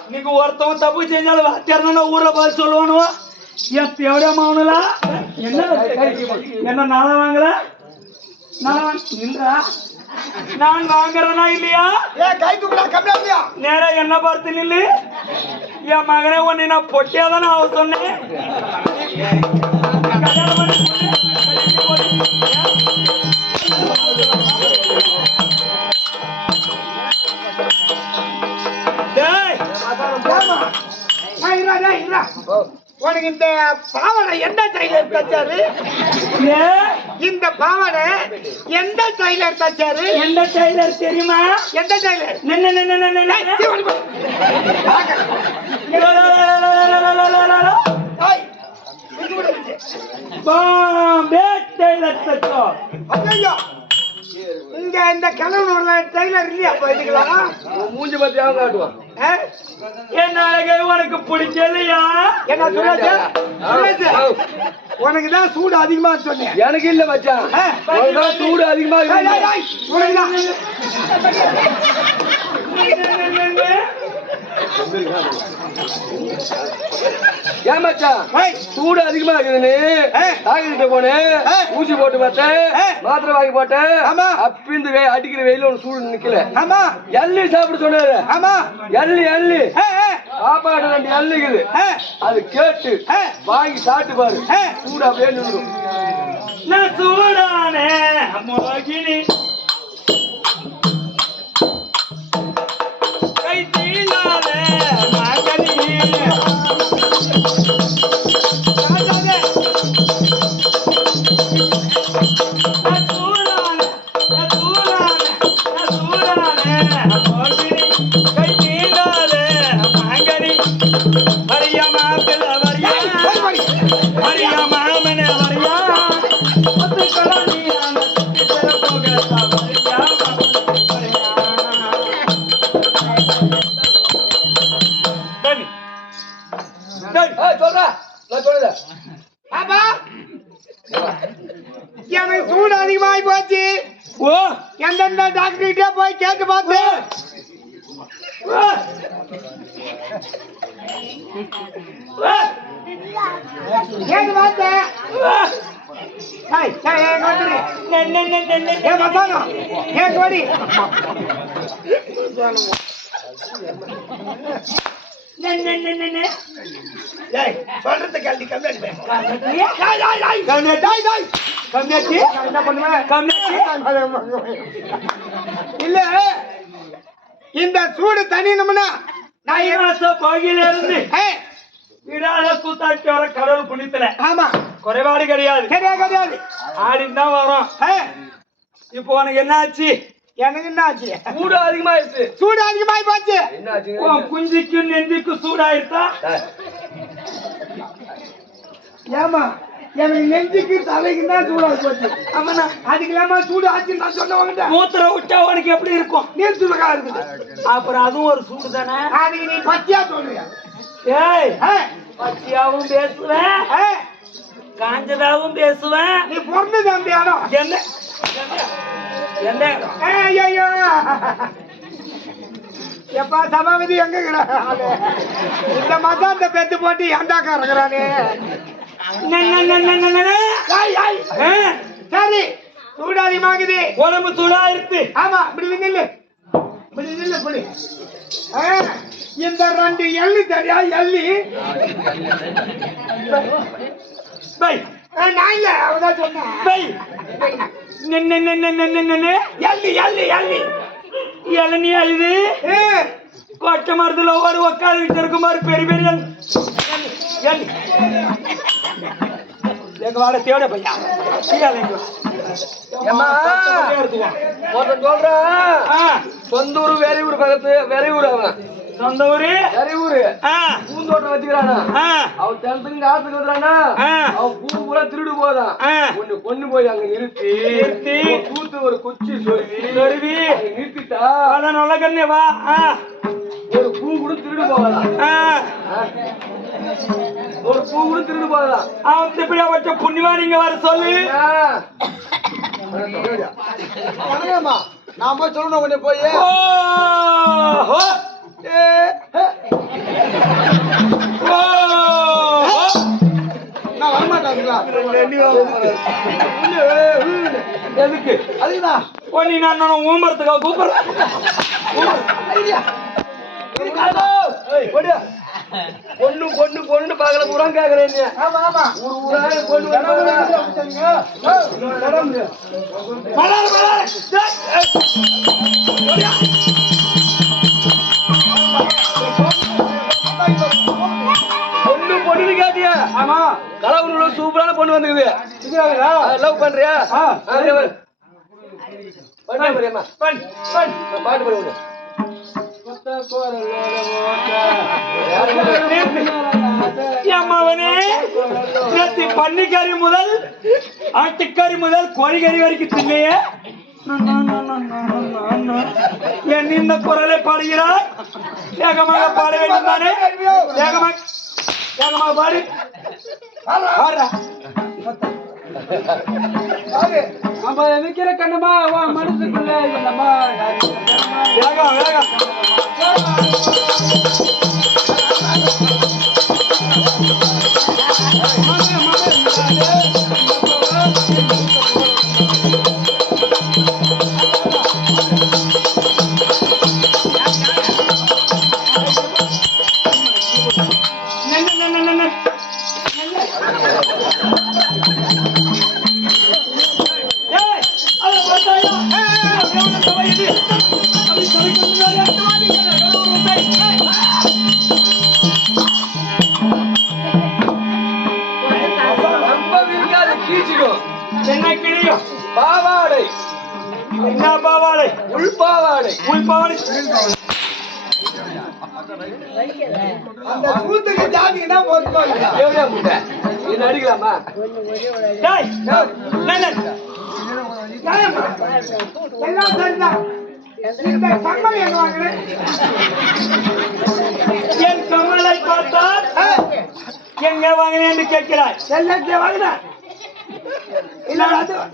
இன்னைக்கு ஒருத்தவன் தப்பு செஞ்சாலும் வாத்தியார் ஊர்ல பார்த்து சொல்லுவானுவா என் தேவடியமானுல என்ன நாளை வாங்கல நான் வாங்குறேனா இல்லையா நேரா என்ன பார்த்து நில்லு என் மகனே ஒன்னு நான் பொட்டியாதானே அவ சொன்னேன் உனக்கு இந்த பாவனை எந்த டைலர் தச்சாரு? இந்த பாவனை எந்த டைலர் தச்சாரு? எந்த டைலர் தெரியுமா? எந்த டைலர்? இங்க இந்த கலவனூர்ல டைலர் இல்லையா? இதுக்கலாம் மூஞ்சி பத்தி அவங்க காட்டுவான். என் அழகை உனக்கு பிடிக்கலையா? என்ன சொல்லாச்சு? உனக்குதான் சூடு அதிகமா சொன்னேன். எனக்கு இல்ல மச்சான், சூடு அதிகமா ஏன் மச்சான் சூடு அதிகமா இருக்குதுன்னு டாக்டர்கிட்ட போனேன் ஊசி போட்டு பார்த்தேன் மாத்திரை வாங்கி போட்டேன் அப்ப இந்த அடிக்கிற வெயில ஒரு சூடு நிக்கல எள்ளி சாப்பிட சொன்னாரு எள்ளி சாப்பாடு 2 எள்ளி இருக்குது அது கேட்டு வாங்கி சாப்பிட்டு பாரு சூடு அப்படியே நின்றுடும் நான் சூடானே மோகினி கை தீண்டாதே மகனி எனக்கு சூடு அதிகமாகி போச்சு எந்தெந்த டாக்டர்கிட்ட போய் கேட்டு பார்த்தேன் கேட்டு பார்த்தேன் சொல்றது கல்வி இல்ல இந்த சூடு தனியணும்னா இருந்து விடாத கூத்தாட்டி வர கடவுள் புண்ணியத்துல ஆமா குறைபாடு கிடையாது கிடையாது ஆடின்னு தான் வரும் இப்போ உனக்கு என்ன ஆச்சு எனக்கு என்ன ஆச்சு சூடு அதிகமாயிடுச்சு சூடு அதிகமாயி போச்சு என்ன ஆச்சு குஞ்சிக்கும் நெஞ்சுக்கும் சூடாயிருத்தா ஏமா எனக்கு நெஞ்சுக்கு தலைக்கு தான் சூடாகி போச்சு ஆமாண்ணா அதுக்கு இல்லாம சூடு ஆச்சுன்னு நான் சொன்னவங்கிட்ட மூத்திர விட்டா உனக்கு எப்படி இருக்கும் நீர் சுடுக்கா இருக்குது அப்புறம் அதுவும் ஒரு சூடு தானே அதுக்கு நீ பச்சையா சொல்றியா ஏய் பச்சையாவும் பேசுவேன் காஞ்சதாவும் பேசுவேன் நீ பொண்ணு அந்த இடம் என்ன எந்த இடம் ஐயோ எப்பா சபாபதி எங்க இந்த மசாந்த பெத்து போட்டு ஏண்டாக்கா இருக்கிறானே சரி சூடு அதிகமாகுது உடம்பு சூடா இருக்கு ஆமா இப்படி நில்லு புடி இந்த 2 எள்ளு தெரியா எள்ளி நான் இல்ல அவதான் சொன்னேன் இளநீ அழுது கொட்டை மரத்துல ஒரு உட்காந்துட்டு இருக்கும் மாதிரி பெரிய பெரிய எங்க வாட தேட பையா சொந்த ஊரு வேற ஊர் பக்கத்து வேற ஊர் அவன் சொந்த ஊரு வேற ஊரு பூந்தோட்டம் வச்சுக்கிறானா அவன் தெனத்துக்கு காலத்துக்கு வந்துறானா அவன் பூ பூரா திருடு போதான் ஒண்ணு கொண்டு போய் அங்க நிறுத்தி தூத்து ஒரு குச்சி சொருவி நிறுத்திட்டா நல்ல கண்ணே வா ஒரு பூ கூட திருடு போகலாம் ஒரு பூ கூட திருடு போகலாம் அவன் இப்படியா வச்ச புண்ணியமா நீங்க வர சொல்லு நான் போய் சொல்லணும் உடனே போய் நான் வரமாட்டாங்களா எதுக்கு அதுதான் நீ நான் ஊம்பறதுக்கா கூப்பிடுறேன் பொண்ணு பொண்ணு பொண்ணு பாக்கல பூரா கேக்குறேன் ஒரு ஊரா பொண்ணு பொண்ணு கேட்டியா ஆமா கலவுல சூப்பரான பொண்ணு வந்துக்குது லவ் பண்றியா பாட்டு பாடு அம்மாவனே பன்னிக்கறி முதல் ஆட்டுக்கறி முதல் கோழிக்கறி வரைக்கும் தின்னையே என் இந்த குரலை பாடுகிறாய் வேகமாக பாட வேண்டும் தானே வேகமாக பாடு நம்ம நிக்கிற கண்ணமா மனசுக்குள்ள வேகம் இருப்பவன் அந்த கூத்துக்கு ஜாதினா பொறுப்பா எவ்வளவு முட்டை என்ன அடிக்கலாமா டேய் நன்னன் நியாயமா? எல்லாம் சரிதான். இந்த சம்பளம் எங்க வாங்குறேன்? என் கமலை பார்த்தால் எங்க வாங்கினேன் என்று கேட்கிறாய் எல்லாத்தையும் வாங்கினேன். இல்ல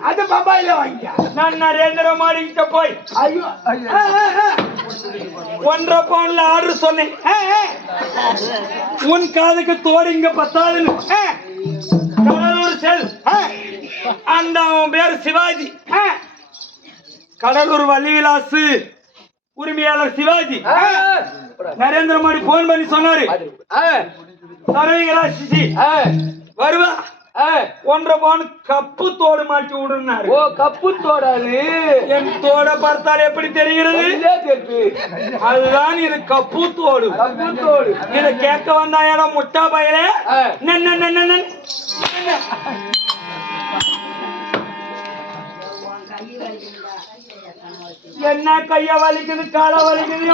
அது பம்பாயில வாங்கிக்க. நான் நரேந்திர மோடி கிட்ட போய் ஐயோ 1.5 பவுன்ல ஆர்டர் சொன்னேன். உன் காதுக்கு தோடு இங்க 10,000 கடலூர் செல். அந்த அவன் பேரு சிவாஜி. கடலூர் வள்ளிவிலாசு உரிமையாளர் சிவாஜி. நரேந்திர மோடி போன் பண்ணி சொன்னாரு சரவிகராசி வருவா 1.5 பவுன் கப்பு தோடு மாட்டி விடுனாரு. ஓ கப்பு தோடாது என் தோட பார்த்தால் எப்படி தெரிகிறது? அதுதான் இது கப்பு தோடு. கப்பு தோடு இத கேட்க வந்தாயா முட்டா பயலே? என்ன கைய வலிக்குது கால வலிக்குது.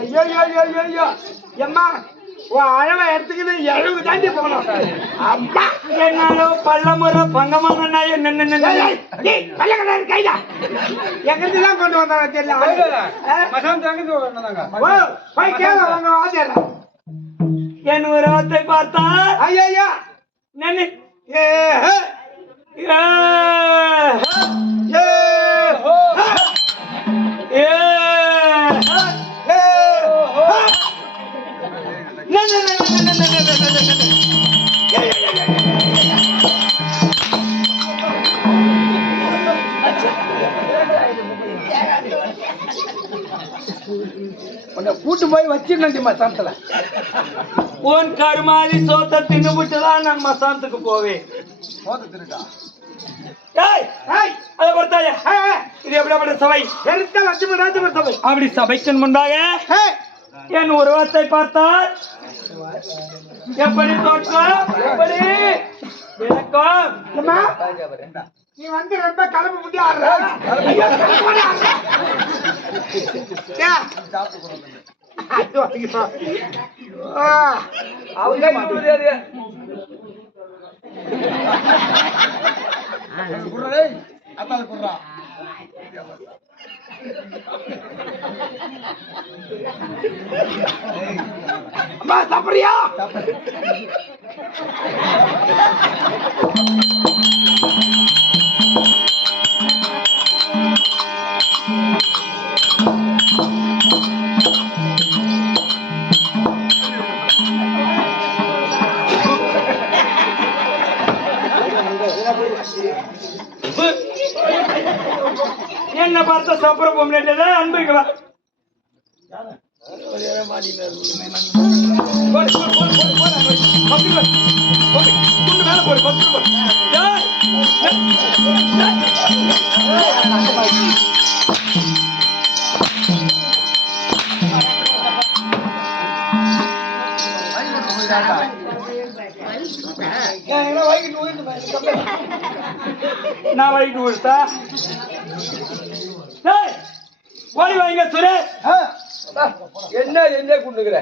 ஐயோ எம்மா உன் அழவை எடுத்துக்கிட்டு 70 தாண்டி போனோம். அம்மா என்னாலோ பள்ளமுறை பங்கமான பள்ளக்கடாரு கைதா எங்கிருந்து தான் கொண்டு வந்தாங்க தெரியல. போய் கேள வாங்க வாத்தியாரா. என் உருவத்தை பார்த்தா ஐயா நன்னு கூட்டு போய் வச்சிருந்தேன் மசாந்தல. உன் கருமாதி சோத்த தின்னு விட்டுதான் நான் மசாந்தத்துக்கு போவேன். அதை பார்த்தாயா இது எப்படிப்பட்ட சபை? சபை அப்படி சபைக்கு முன்பாக என் உருவத்தை பார்த்தால் எப்படி தோற்றம்? எப்படி விளக்கம்? நீ வந்து ரொம்ப கிளம்பி முடி ஆடுற. அவங்க முடியாது அம்மா சாப்பிடுறியா? என்ன பார்த்த சாப்பிட பொம்மையில அன்புக்கு வா. நான் வைட்டு கொடுத்தா ஓடி வாங்க சுரேஷ். என்ன என்ன குண்டுகிற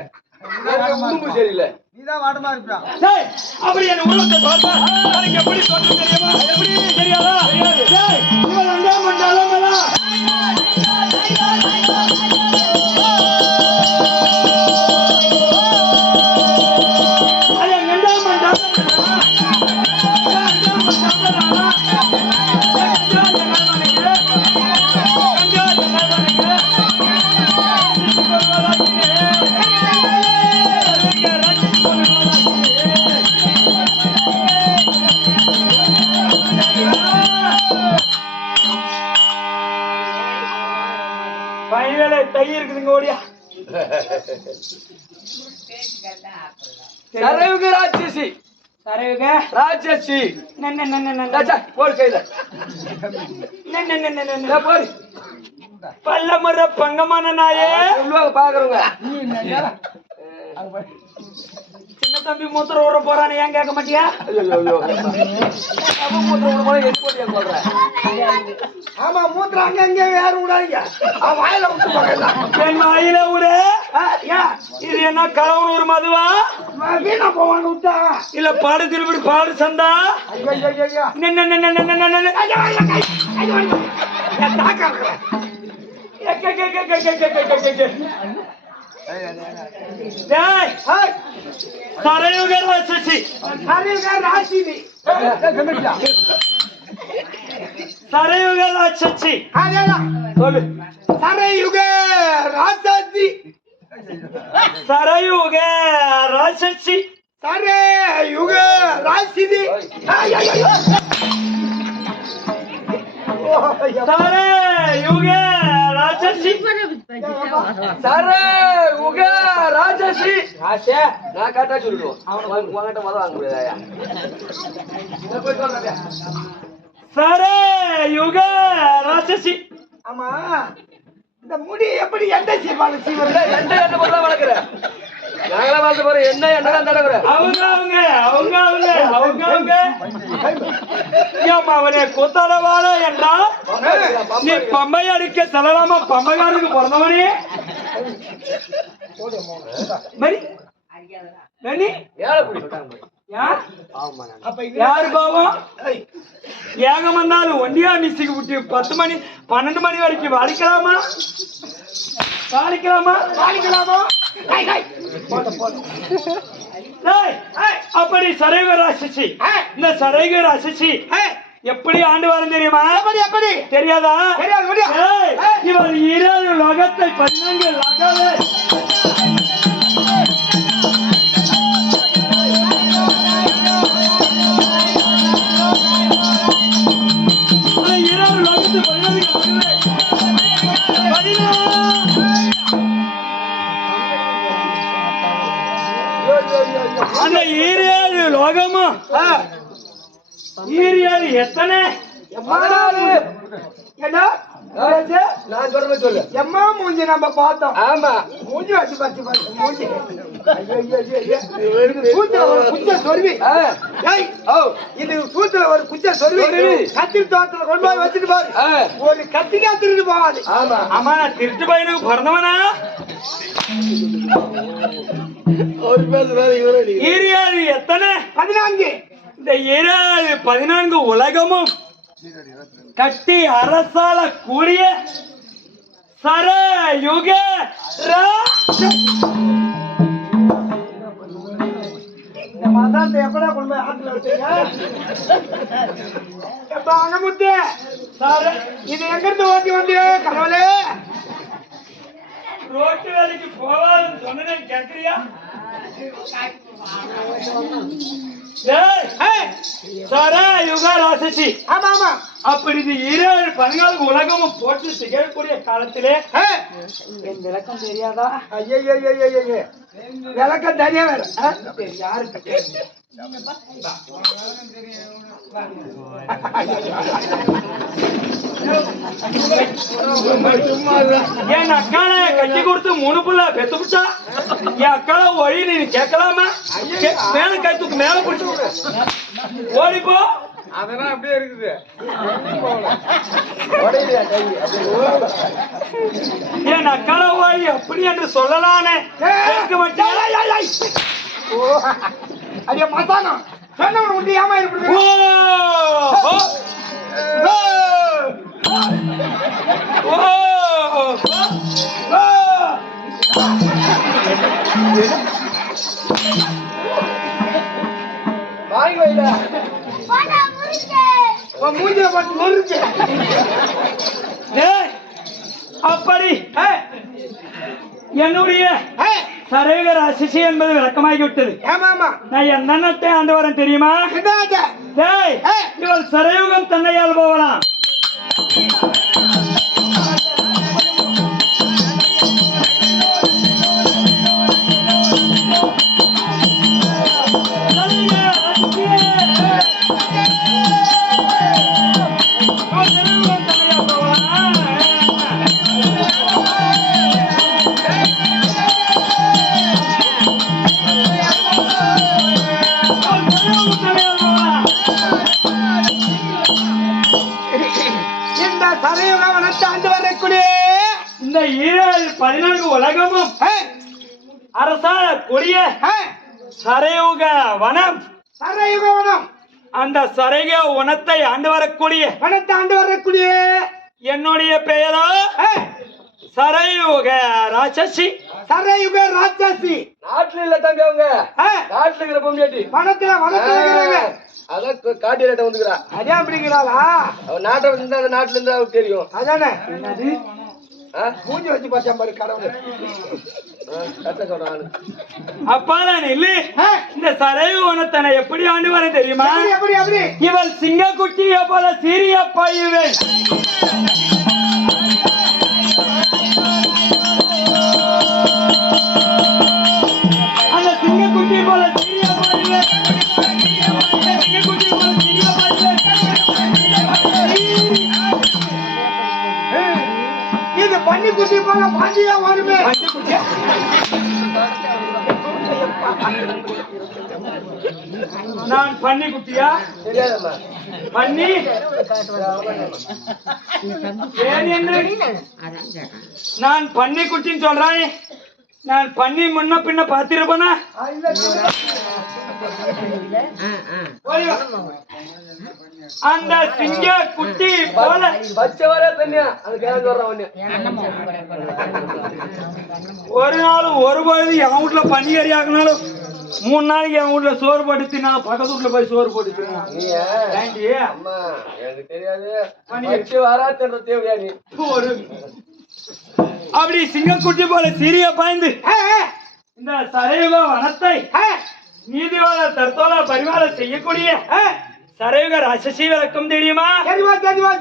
உடம்பு சரியில்லை. நீதான் வாட்டமா இருப்பா. அப்படி என் உருவத்தை பார்த்தா எனக்கு எப்படி தோற்றம் தெரியுமா? எப்படி தெரியாதா? இவன் அங்கே மண்டாலும் தை இருக்குதுங்க ஓடியா. சரவுக ராட்சசி சரவுக ராட்சசி போடு கையில போடு. பல்லமுறை பங்கமான நாயே சொல்லுவாங்க பாக்குறவங்க. சின்ன தம்பி மூத்திரம் விட போறானே ஏன் கேட்க மாட்டியா? ஆமா மூத்திரம் அங்க அங்கே யாரும் விடாதீங்க. வாயில விட்டு போகலாம். என் வாயில விடு. இது என்ன கலவன் ஒரு மதுவா? வீணா போவான்னு விட்டா இல்ல பாடு திருப்பி பாடு சந்தா? சரயுக ராட்சசி சரயுக ராட்சசி சொல்லு. சரயுக ராட்சசி சரயுக ராட்சசி சரயுக ராட்சசி சரயுக ராட்சசி சரயுக ராட்சசி. நான் கரெக்டா சொல்லிடுவோம். உங்ககிட்ட மதம் வாங்க முடியாதா? சரயுக ராட்சசி. ஆமா இந்த முடி எப்படி எந்த சீப்பாடு சீவர எந்த எண்ணெய் போட்டு வளர்க்குற? நாங்களா வளர்த்து போற என்ன எண்ணெய் தான் தடவுற? அவங்க அவனை கொத்தடவாட என்றால் நீ பம்பை அடிக்க செல்லலாமா? பம்பைக்காரனுக்கு பிறந்தவனே யாரு பாவம்? ஏகம் வந்தாலும் ஒண்டியா மிஸ்ஸுக்கு விட்டு 10 மணி 12 மணி வரைக்கும் வாடிக்கலாமா? அப்படி சரைக ராட்சசி. இந்த சரைக ராட்சசி எப்படி ஆண்டு வரும் தெரியுமா? எப்படி தெரியாதா? இவர் 20 லோகத்தை 14 லோகத்தை அந்த 7 லோகமும் 7 எத்தனை? 14. நான் சொல்ற சொல்லு. எம்மா மூஞ்சி நம்ம பார்த்தோம். ஆமா மூஞ்சி வச்சு மூஞ்சி சூத்துல ஒரு குச்ச சொருவி. இது சூத்துல ஒரு குச்ச சொருவி கத்தி தோட்டத்துல கொண்டு போய் வச்சுட்டு பாரு. ஒரு கத்திக்கா திருட்டு போகாது. ஆமா நான் திருட்டு பையனுக்கு பிறந்தவனா? ஈரியாரு எத்தனை? 14. இந்த 14 உலகமும் கட்டி அரசால கூடிய சரயுக இந்த மசாலத்தை எப்படா கொண்டு போய் ஆத்துல வச்சீங்க? அங்கமுத்து இது எங்க இருந்து ஓட்டி வந்தியோ கடவுளே? ரோட்டு வேலைக்கு போவாதுன்னு சொன்னேன் கேக்குறியா? சரயுக ராட்சசி. ஆமா அப்படி இது 14 உலகமும் போட்டு திகழக்கூடிய காலத்திலே என் விளக்கம் தெரியாதா? ஐயோ விளக்கம் தனியா வேற யாருக்கு என் அக்கால கட்டி கொடுத்து 3 புள்ள பெத்து பிடிச்சா என் அக்கால வழி நீ கேட்கலாமா? மேல கை தூக்கு மேல பிடிச்சு ஓடிப்போ. அதெல்லாம் அப்படியே இருக்குது. என் அக்கால வழி அப்படி என்று சொல்லலானே கேட்க மாட்டேன். அடிய மசானம் சொன்னவன் உண்டு ஏமா இருப்பது? வாங்கி வைடா. மூஞ்சில பார்த்து நொறுக்கு. அப்படி என்னுடைய சரயுக ராட்சசி என்பது விளக்கமாகிவிட்டது. நான் என்னத்தை ஆண்டு வரேன் தெரியுமா? இவள் சரயுகம் தன்னையால் போகலாம். 14 உலகமும் அரசா கொடிய சரயுக வனம். சரயுக வனம். அந்த சரயுக வனத்தை ஆண்டு வரக்கூடிய என்னுடைய பெயரோ சரயுக ராட்சசி. சரயுக ராட்சசி. நாட்டுல இல்ல தம்பி, அவங்க காட்டுல இருக்கிற பொம்மையாட்டி வனத்துல இருக்கிறாங்க. அதான் காட்டிலேட்ட வந்துக்கிறா. அதே அப்படிங்கிறாளா? அவன் நாட்டை வந்து அந்த நாட்டுல இருந்து அவருக்கு தெரியும். அதானே மூஞ்சி வச்சு பார்த்தா பாரு கடவுள். அப்பாதான் இல்லு. இந்த சரயுக வனத்தனை எப்படி ஆண்டு வர தெரியுமா? எப்படி அப்படி இவள் சிங்க குட்டிய போல சீரிய பாயுவேன். அந்த சிங்க குட்டி போல சீரிய பாயுவேன். சிங்க குட்டி போல சீரிய பாயுவேன். இது பண்ணி குட்டி போல பாண்டியா வருமே. நான் பண்ணி குட்டியா? தெரியாதம்மா. பண்ணி ஏன் என்று நான் பண்ணி குட்டின்னு சொல்றேன். நான் பண்ணி முன்ன பின்ன பார்த்திருப்பேனா? அந்த சிங்க குட்டி போல பச்சை வர தண்ணியா அதுக்கு சொல்றேன். ஒரு நாளும் ஒரு பொழுது என் வீட்டுல பன்னிக்கறி ஆக்கினாலும் 3 நாளைக்கு என் வீட்டுல சோறு போட்டு நான் பக்கத்து வீட்டுல போய் சோறு போட்டு அம்மா எனக்கு தெரியாது. பச்சை வராதுன்ற தேவையா நீ? ஒரு அப்படி சிங்கக்குட்டி போல சீரிய பாய்ந்து இந்த சரயுக வனத்தை நீதிவாள தற்தோல பரிமாற செய்யக்கூடிய சரயுக ராட்சசி விளக்கம் தெரியுமா? தெரியுமா?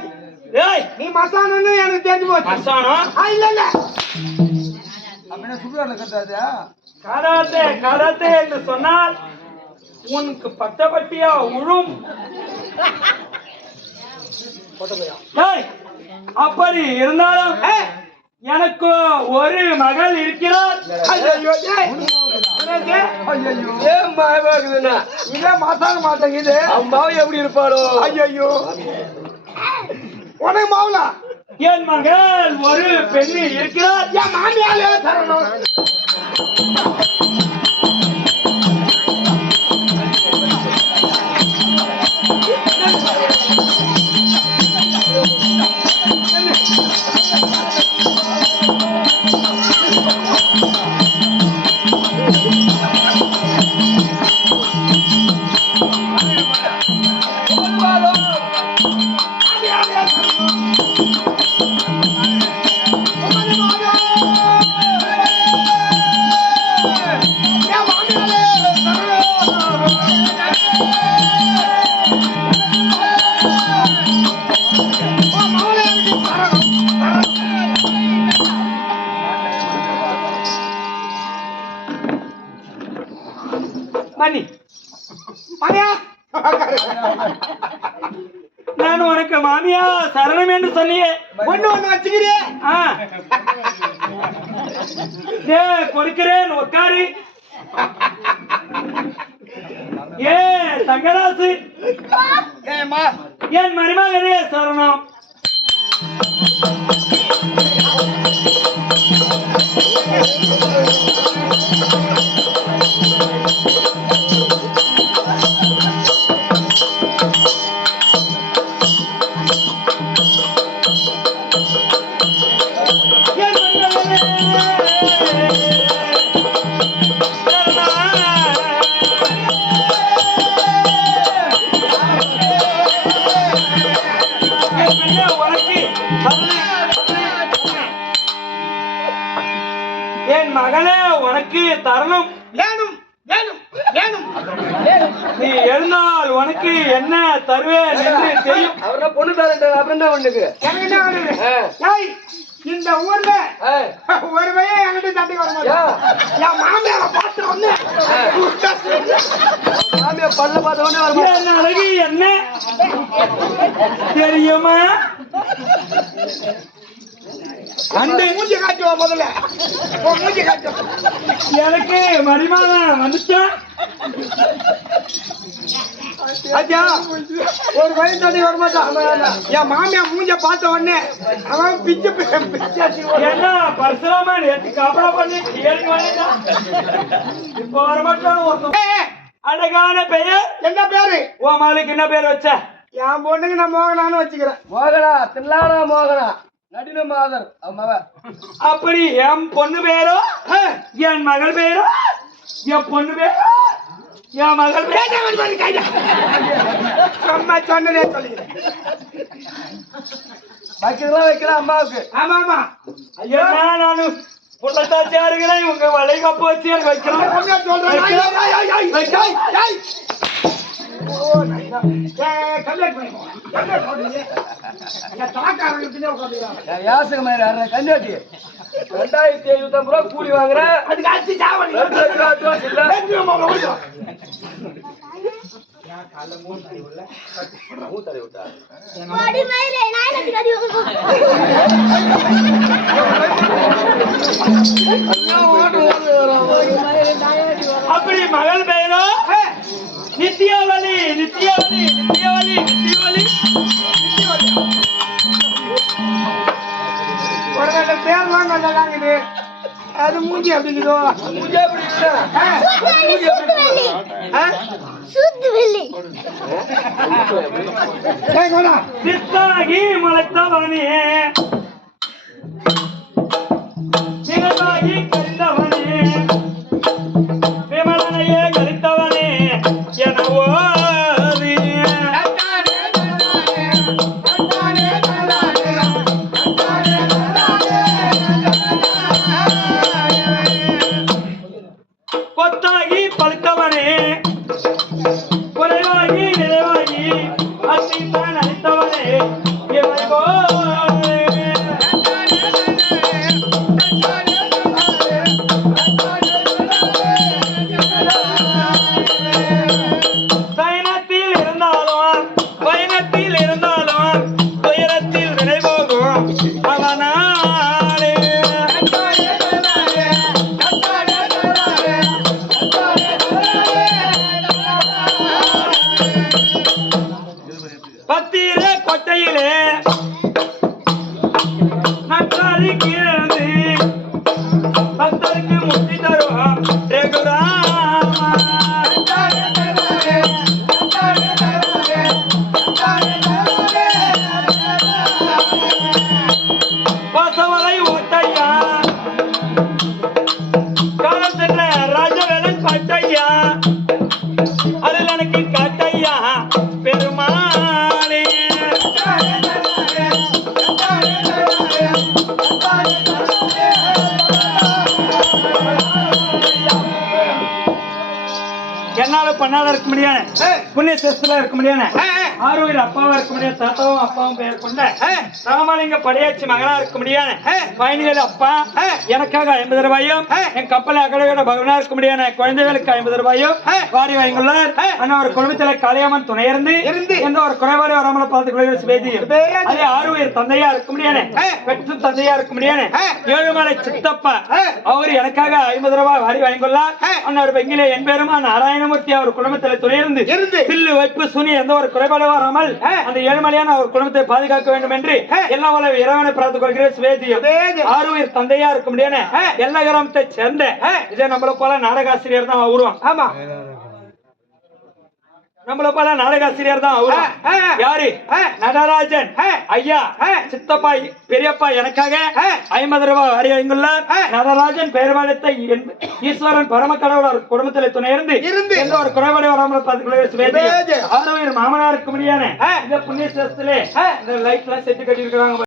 ஏய் நீ மசானன்னு எனக்கு தெரிஞ்சு போச்சு. மசானம் இல்ல கராத்தே கராத்தே என்று சொன்னால் உனக்கு பட்டப்பட்டியா உழும். ஏய், அப்படி இருந்தாலும் எனக்கு ஒரு மகள் இருக்கிறார். ஏன் மாயமாக்குதுன்னா இதான் மசான மாட்டேங்குது. அம்மாவை எப்படி இருப்பாளோ? ஐயோ உனக்கு மாவுலா? என் மகள் ஒரு பெண்ணு இருக்கிறார். என் மாமியாலே தரணும். மணி நான் உனக்கு மாமியா சரணம் என்று சொன்னியே. ஒண்ணு வச்சுக்கிறேன். கொடுக்கிறேன் உட்காரு. ஏ தங்கராசு, என் மருமகனே சரணம். என் மகளே உனக்கு தரணும். நீ எழுந்தால் உனக்கு என்ன தருவேன் என்று தெரியும். அவரை பொண்ணு தரேன். அப்புறம் என்ன உனக்கு? இந்த ஊர்ல ஒரு பையன் என்கிட்ட சண்டைக்கு வர மாட்டான். என் மாமியார பார்த்து வந்து மாமியா பல்ல பார்த்த உடனே வர என் அழகு என்ன தெரியுமா? அந்த மூஞ்சி காட்டுவா முதல்ல. மூஞ்சி காட்டு. எனக்கு மரிமாதம் வந்துச்சா? அச்சா ஒரு வயசாடி வரமாட்டான் என் மாமியா மூஞ்ச பார்த்த உடனே அவன் பிச்சு என்ன பரசுராமா நேற்று காப்படா பண்ணி கேள்வி வாங்கிட்டான். இப்ப வரமாட்டான் ஒருத்தன். அழகான பெயர் என்ன பேரு உன் மகளுக்கு என்ன பேர் வச்ச? என் பொண்ணுக்கு நான் மோகனான்னு வச்சுக்கிறேன். மோகனா தில்லானா மோகனா நடின மாதர் மக. அப்படி என் பொண்ணு பேரோ என் மகள் பேரோ என் பொண்ணு பேரோ என் மகள் பேரோ சும்மா சொன்னதே சொல்லிக்கிறேன். வைக்கிறதெல்லாம் வைக்கிறேன் அம்மாவுக்கு. ஆமா ஆமா ஐயா நானு புள்ளத்தாச்சியா இருக்கிறேன். உங்க வலை கப்பு வச்சு எனக்கு வைக்கிறேன். சொல்றேன் யாசக மாதிரி கண்டாட்டி 2750 ரூபா கூலி வாங்குறேன். அதுக்கு அடிச்சு சாவடி. 2 லட்சம் இல்ல. அப்படி மகள் பெயரோ நித்யாவலி நித்யாவலி நித்யாவலி நித்யாவலி. ஒரு பேர் வாங்க அது மூஞ்சி அப்படிங்குதோ மூஞ்சி எப்படி இருக்கு? சித்தாகி முளைத்தவனே சிவனாகி கரித்தவனே விமலனையே கரித்தவனே எனவோ கொத்தாகி பழுத்தவனே குறைவாகி நிறைவாகி அத்தித்தான் அளித்தவனே இறைவோ. சைனத்தில் இருந்தாலும் பயணத்தில் இருந்தாலும் துயரத்தில் விளைவோகும் அவனாலே. பத்திர கொட்டையிலே நன்றாரி கீழந்து பக்தருக்கு முக்தி தருவோம் ரகுராமா. பசவலை ஓட்டையா காலம் சென்ற ராஜவேலன் பட்டையா அதில் எனக்கு காட்டையா பெருமாளே. என்னால பண்ணால இருக்க முடியாது புண்ணிய சேஸ்திரா இருக்க முடியாது ஆறுவீர் அப்பாவா இருக்க முடியாது தாத்தாவும் அப்பாவும் பெயர் கொண்ட ராமலிங்க படையாச்சி மகனா இருக்க முடியாது பயணிகள் அப்பா எனக்காக 50 ரூபாயும் என் கப்பலை அகடகட பகவனா இருக்க முடியாது குழந்தைகளுக்கு 50 ரூபாயும் வாரி வாங்கியுள்ளார். ஆனா ஒரு குடும்பத்தில காளியம்மன் துணை இருந்து எந்த ஒரு குறைபாடு வராமல பார்த்துக் அதே ஆறுவீர் தந்தையா இருக்க முடியாது பெற்று தந்தையா இருக்க முடியாது ஏழுமலை சித்தப்பா அவர் எனக்காக 50 ரூபாய் வாரி வாங்கியுள்ளார். அண்ணா வெங்கிலே என் பேருமா நாராயணமூர்த்தி அவர் குடும்பத்தில் துணை இருந்து பில்லு வைப்பு சுனி எந்த ஒரு குறைபாடு வராமல் அந்த ஏழுமலையான அவர் குடும்பத்தை பாதுகாக்க வேண்டும் என்று எல்லா வல்ல இறைவனை பிரார்த்திக் கொள்கிறேன். சுவேதியம் ஆறுவீர் தந்தையா இருக்க முடியாது எல்லா கிராமத்தை சேர்ந்த இதே நம்மள போல நாடகாசிரியர் தான் வருவோம். ஆமா நம்மள போல நாடகாசிரியர் தான் வருவோம். யாரு நடராஜன் ஐயா சித்தப்பா பெரியப்பா எனக்காக 50 ரூபாய் வாரி வாங்கியுள்ளார். நடராஜன் பெயர் வளர்த்த ஈஸ்வரன் பரம கடவுள் குடும்பத்தில் துணை இருந்து எந்த ஒரு குறைபாடு வராமல் பார்த்துக் ஆறுவீர் மாமனாருக்கு முடியாது இந்த புண்ணிய சேஸ்திலே இந்த லைட் எல்லாம் செட்டு கட்டி இருக்கிறாங்க.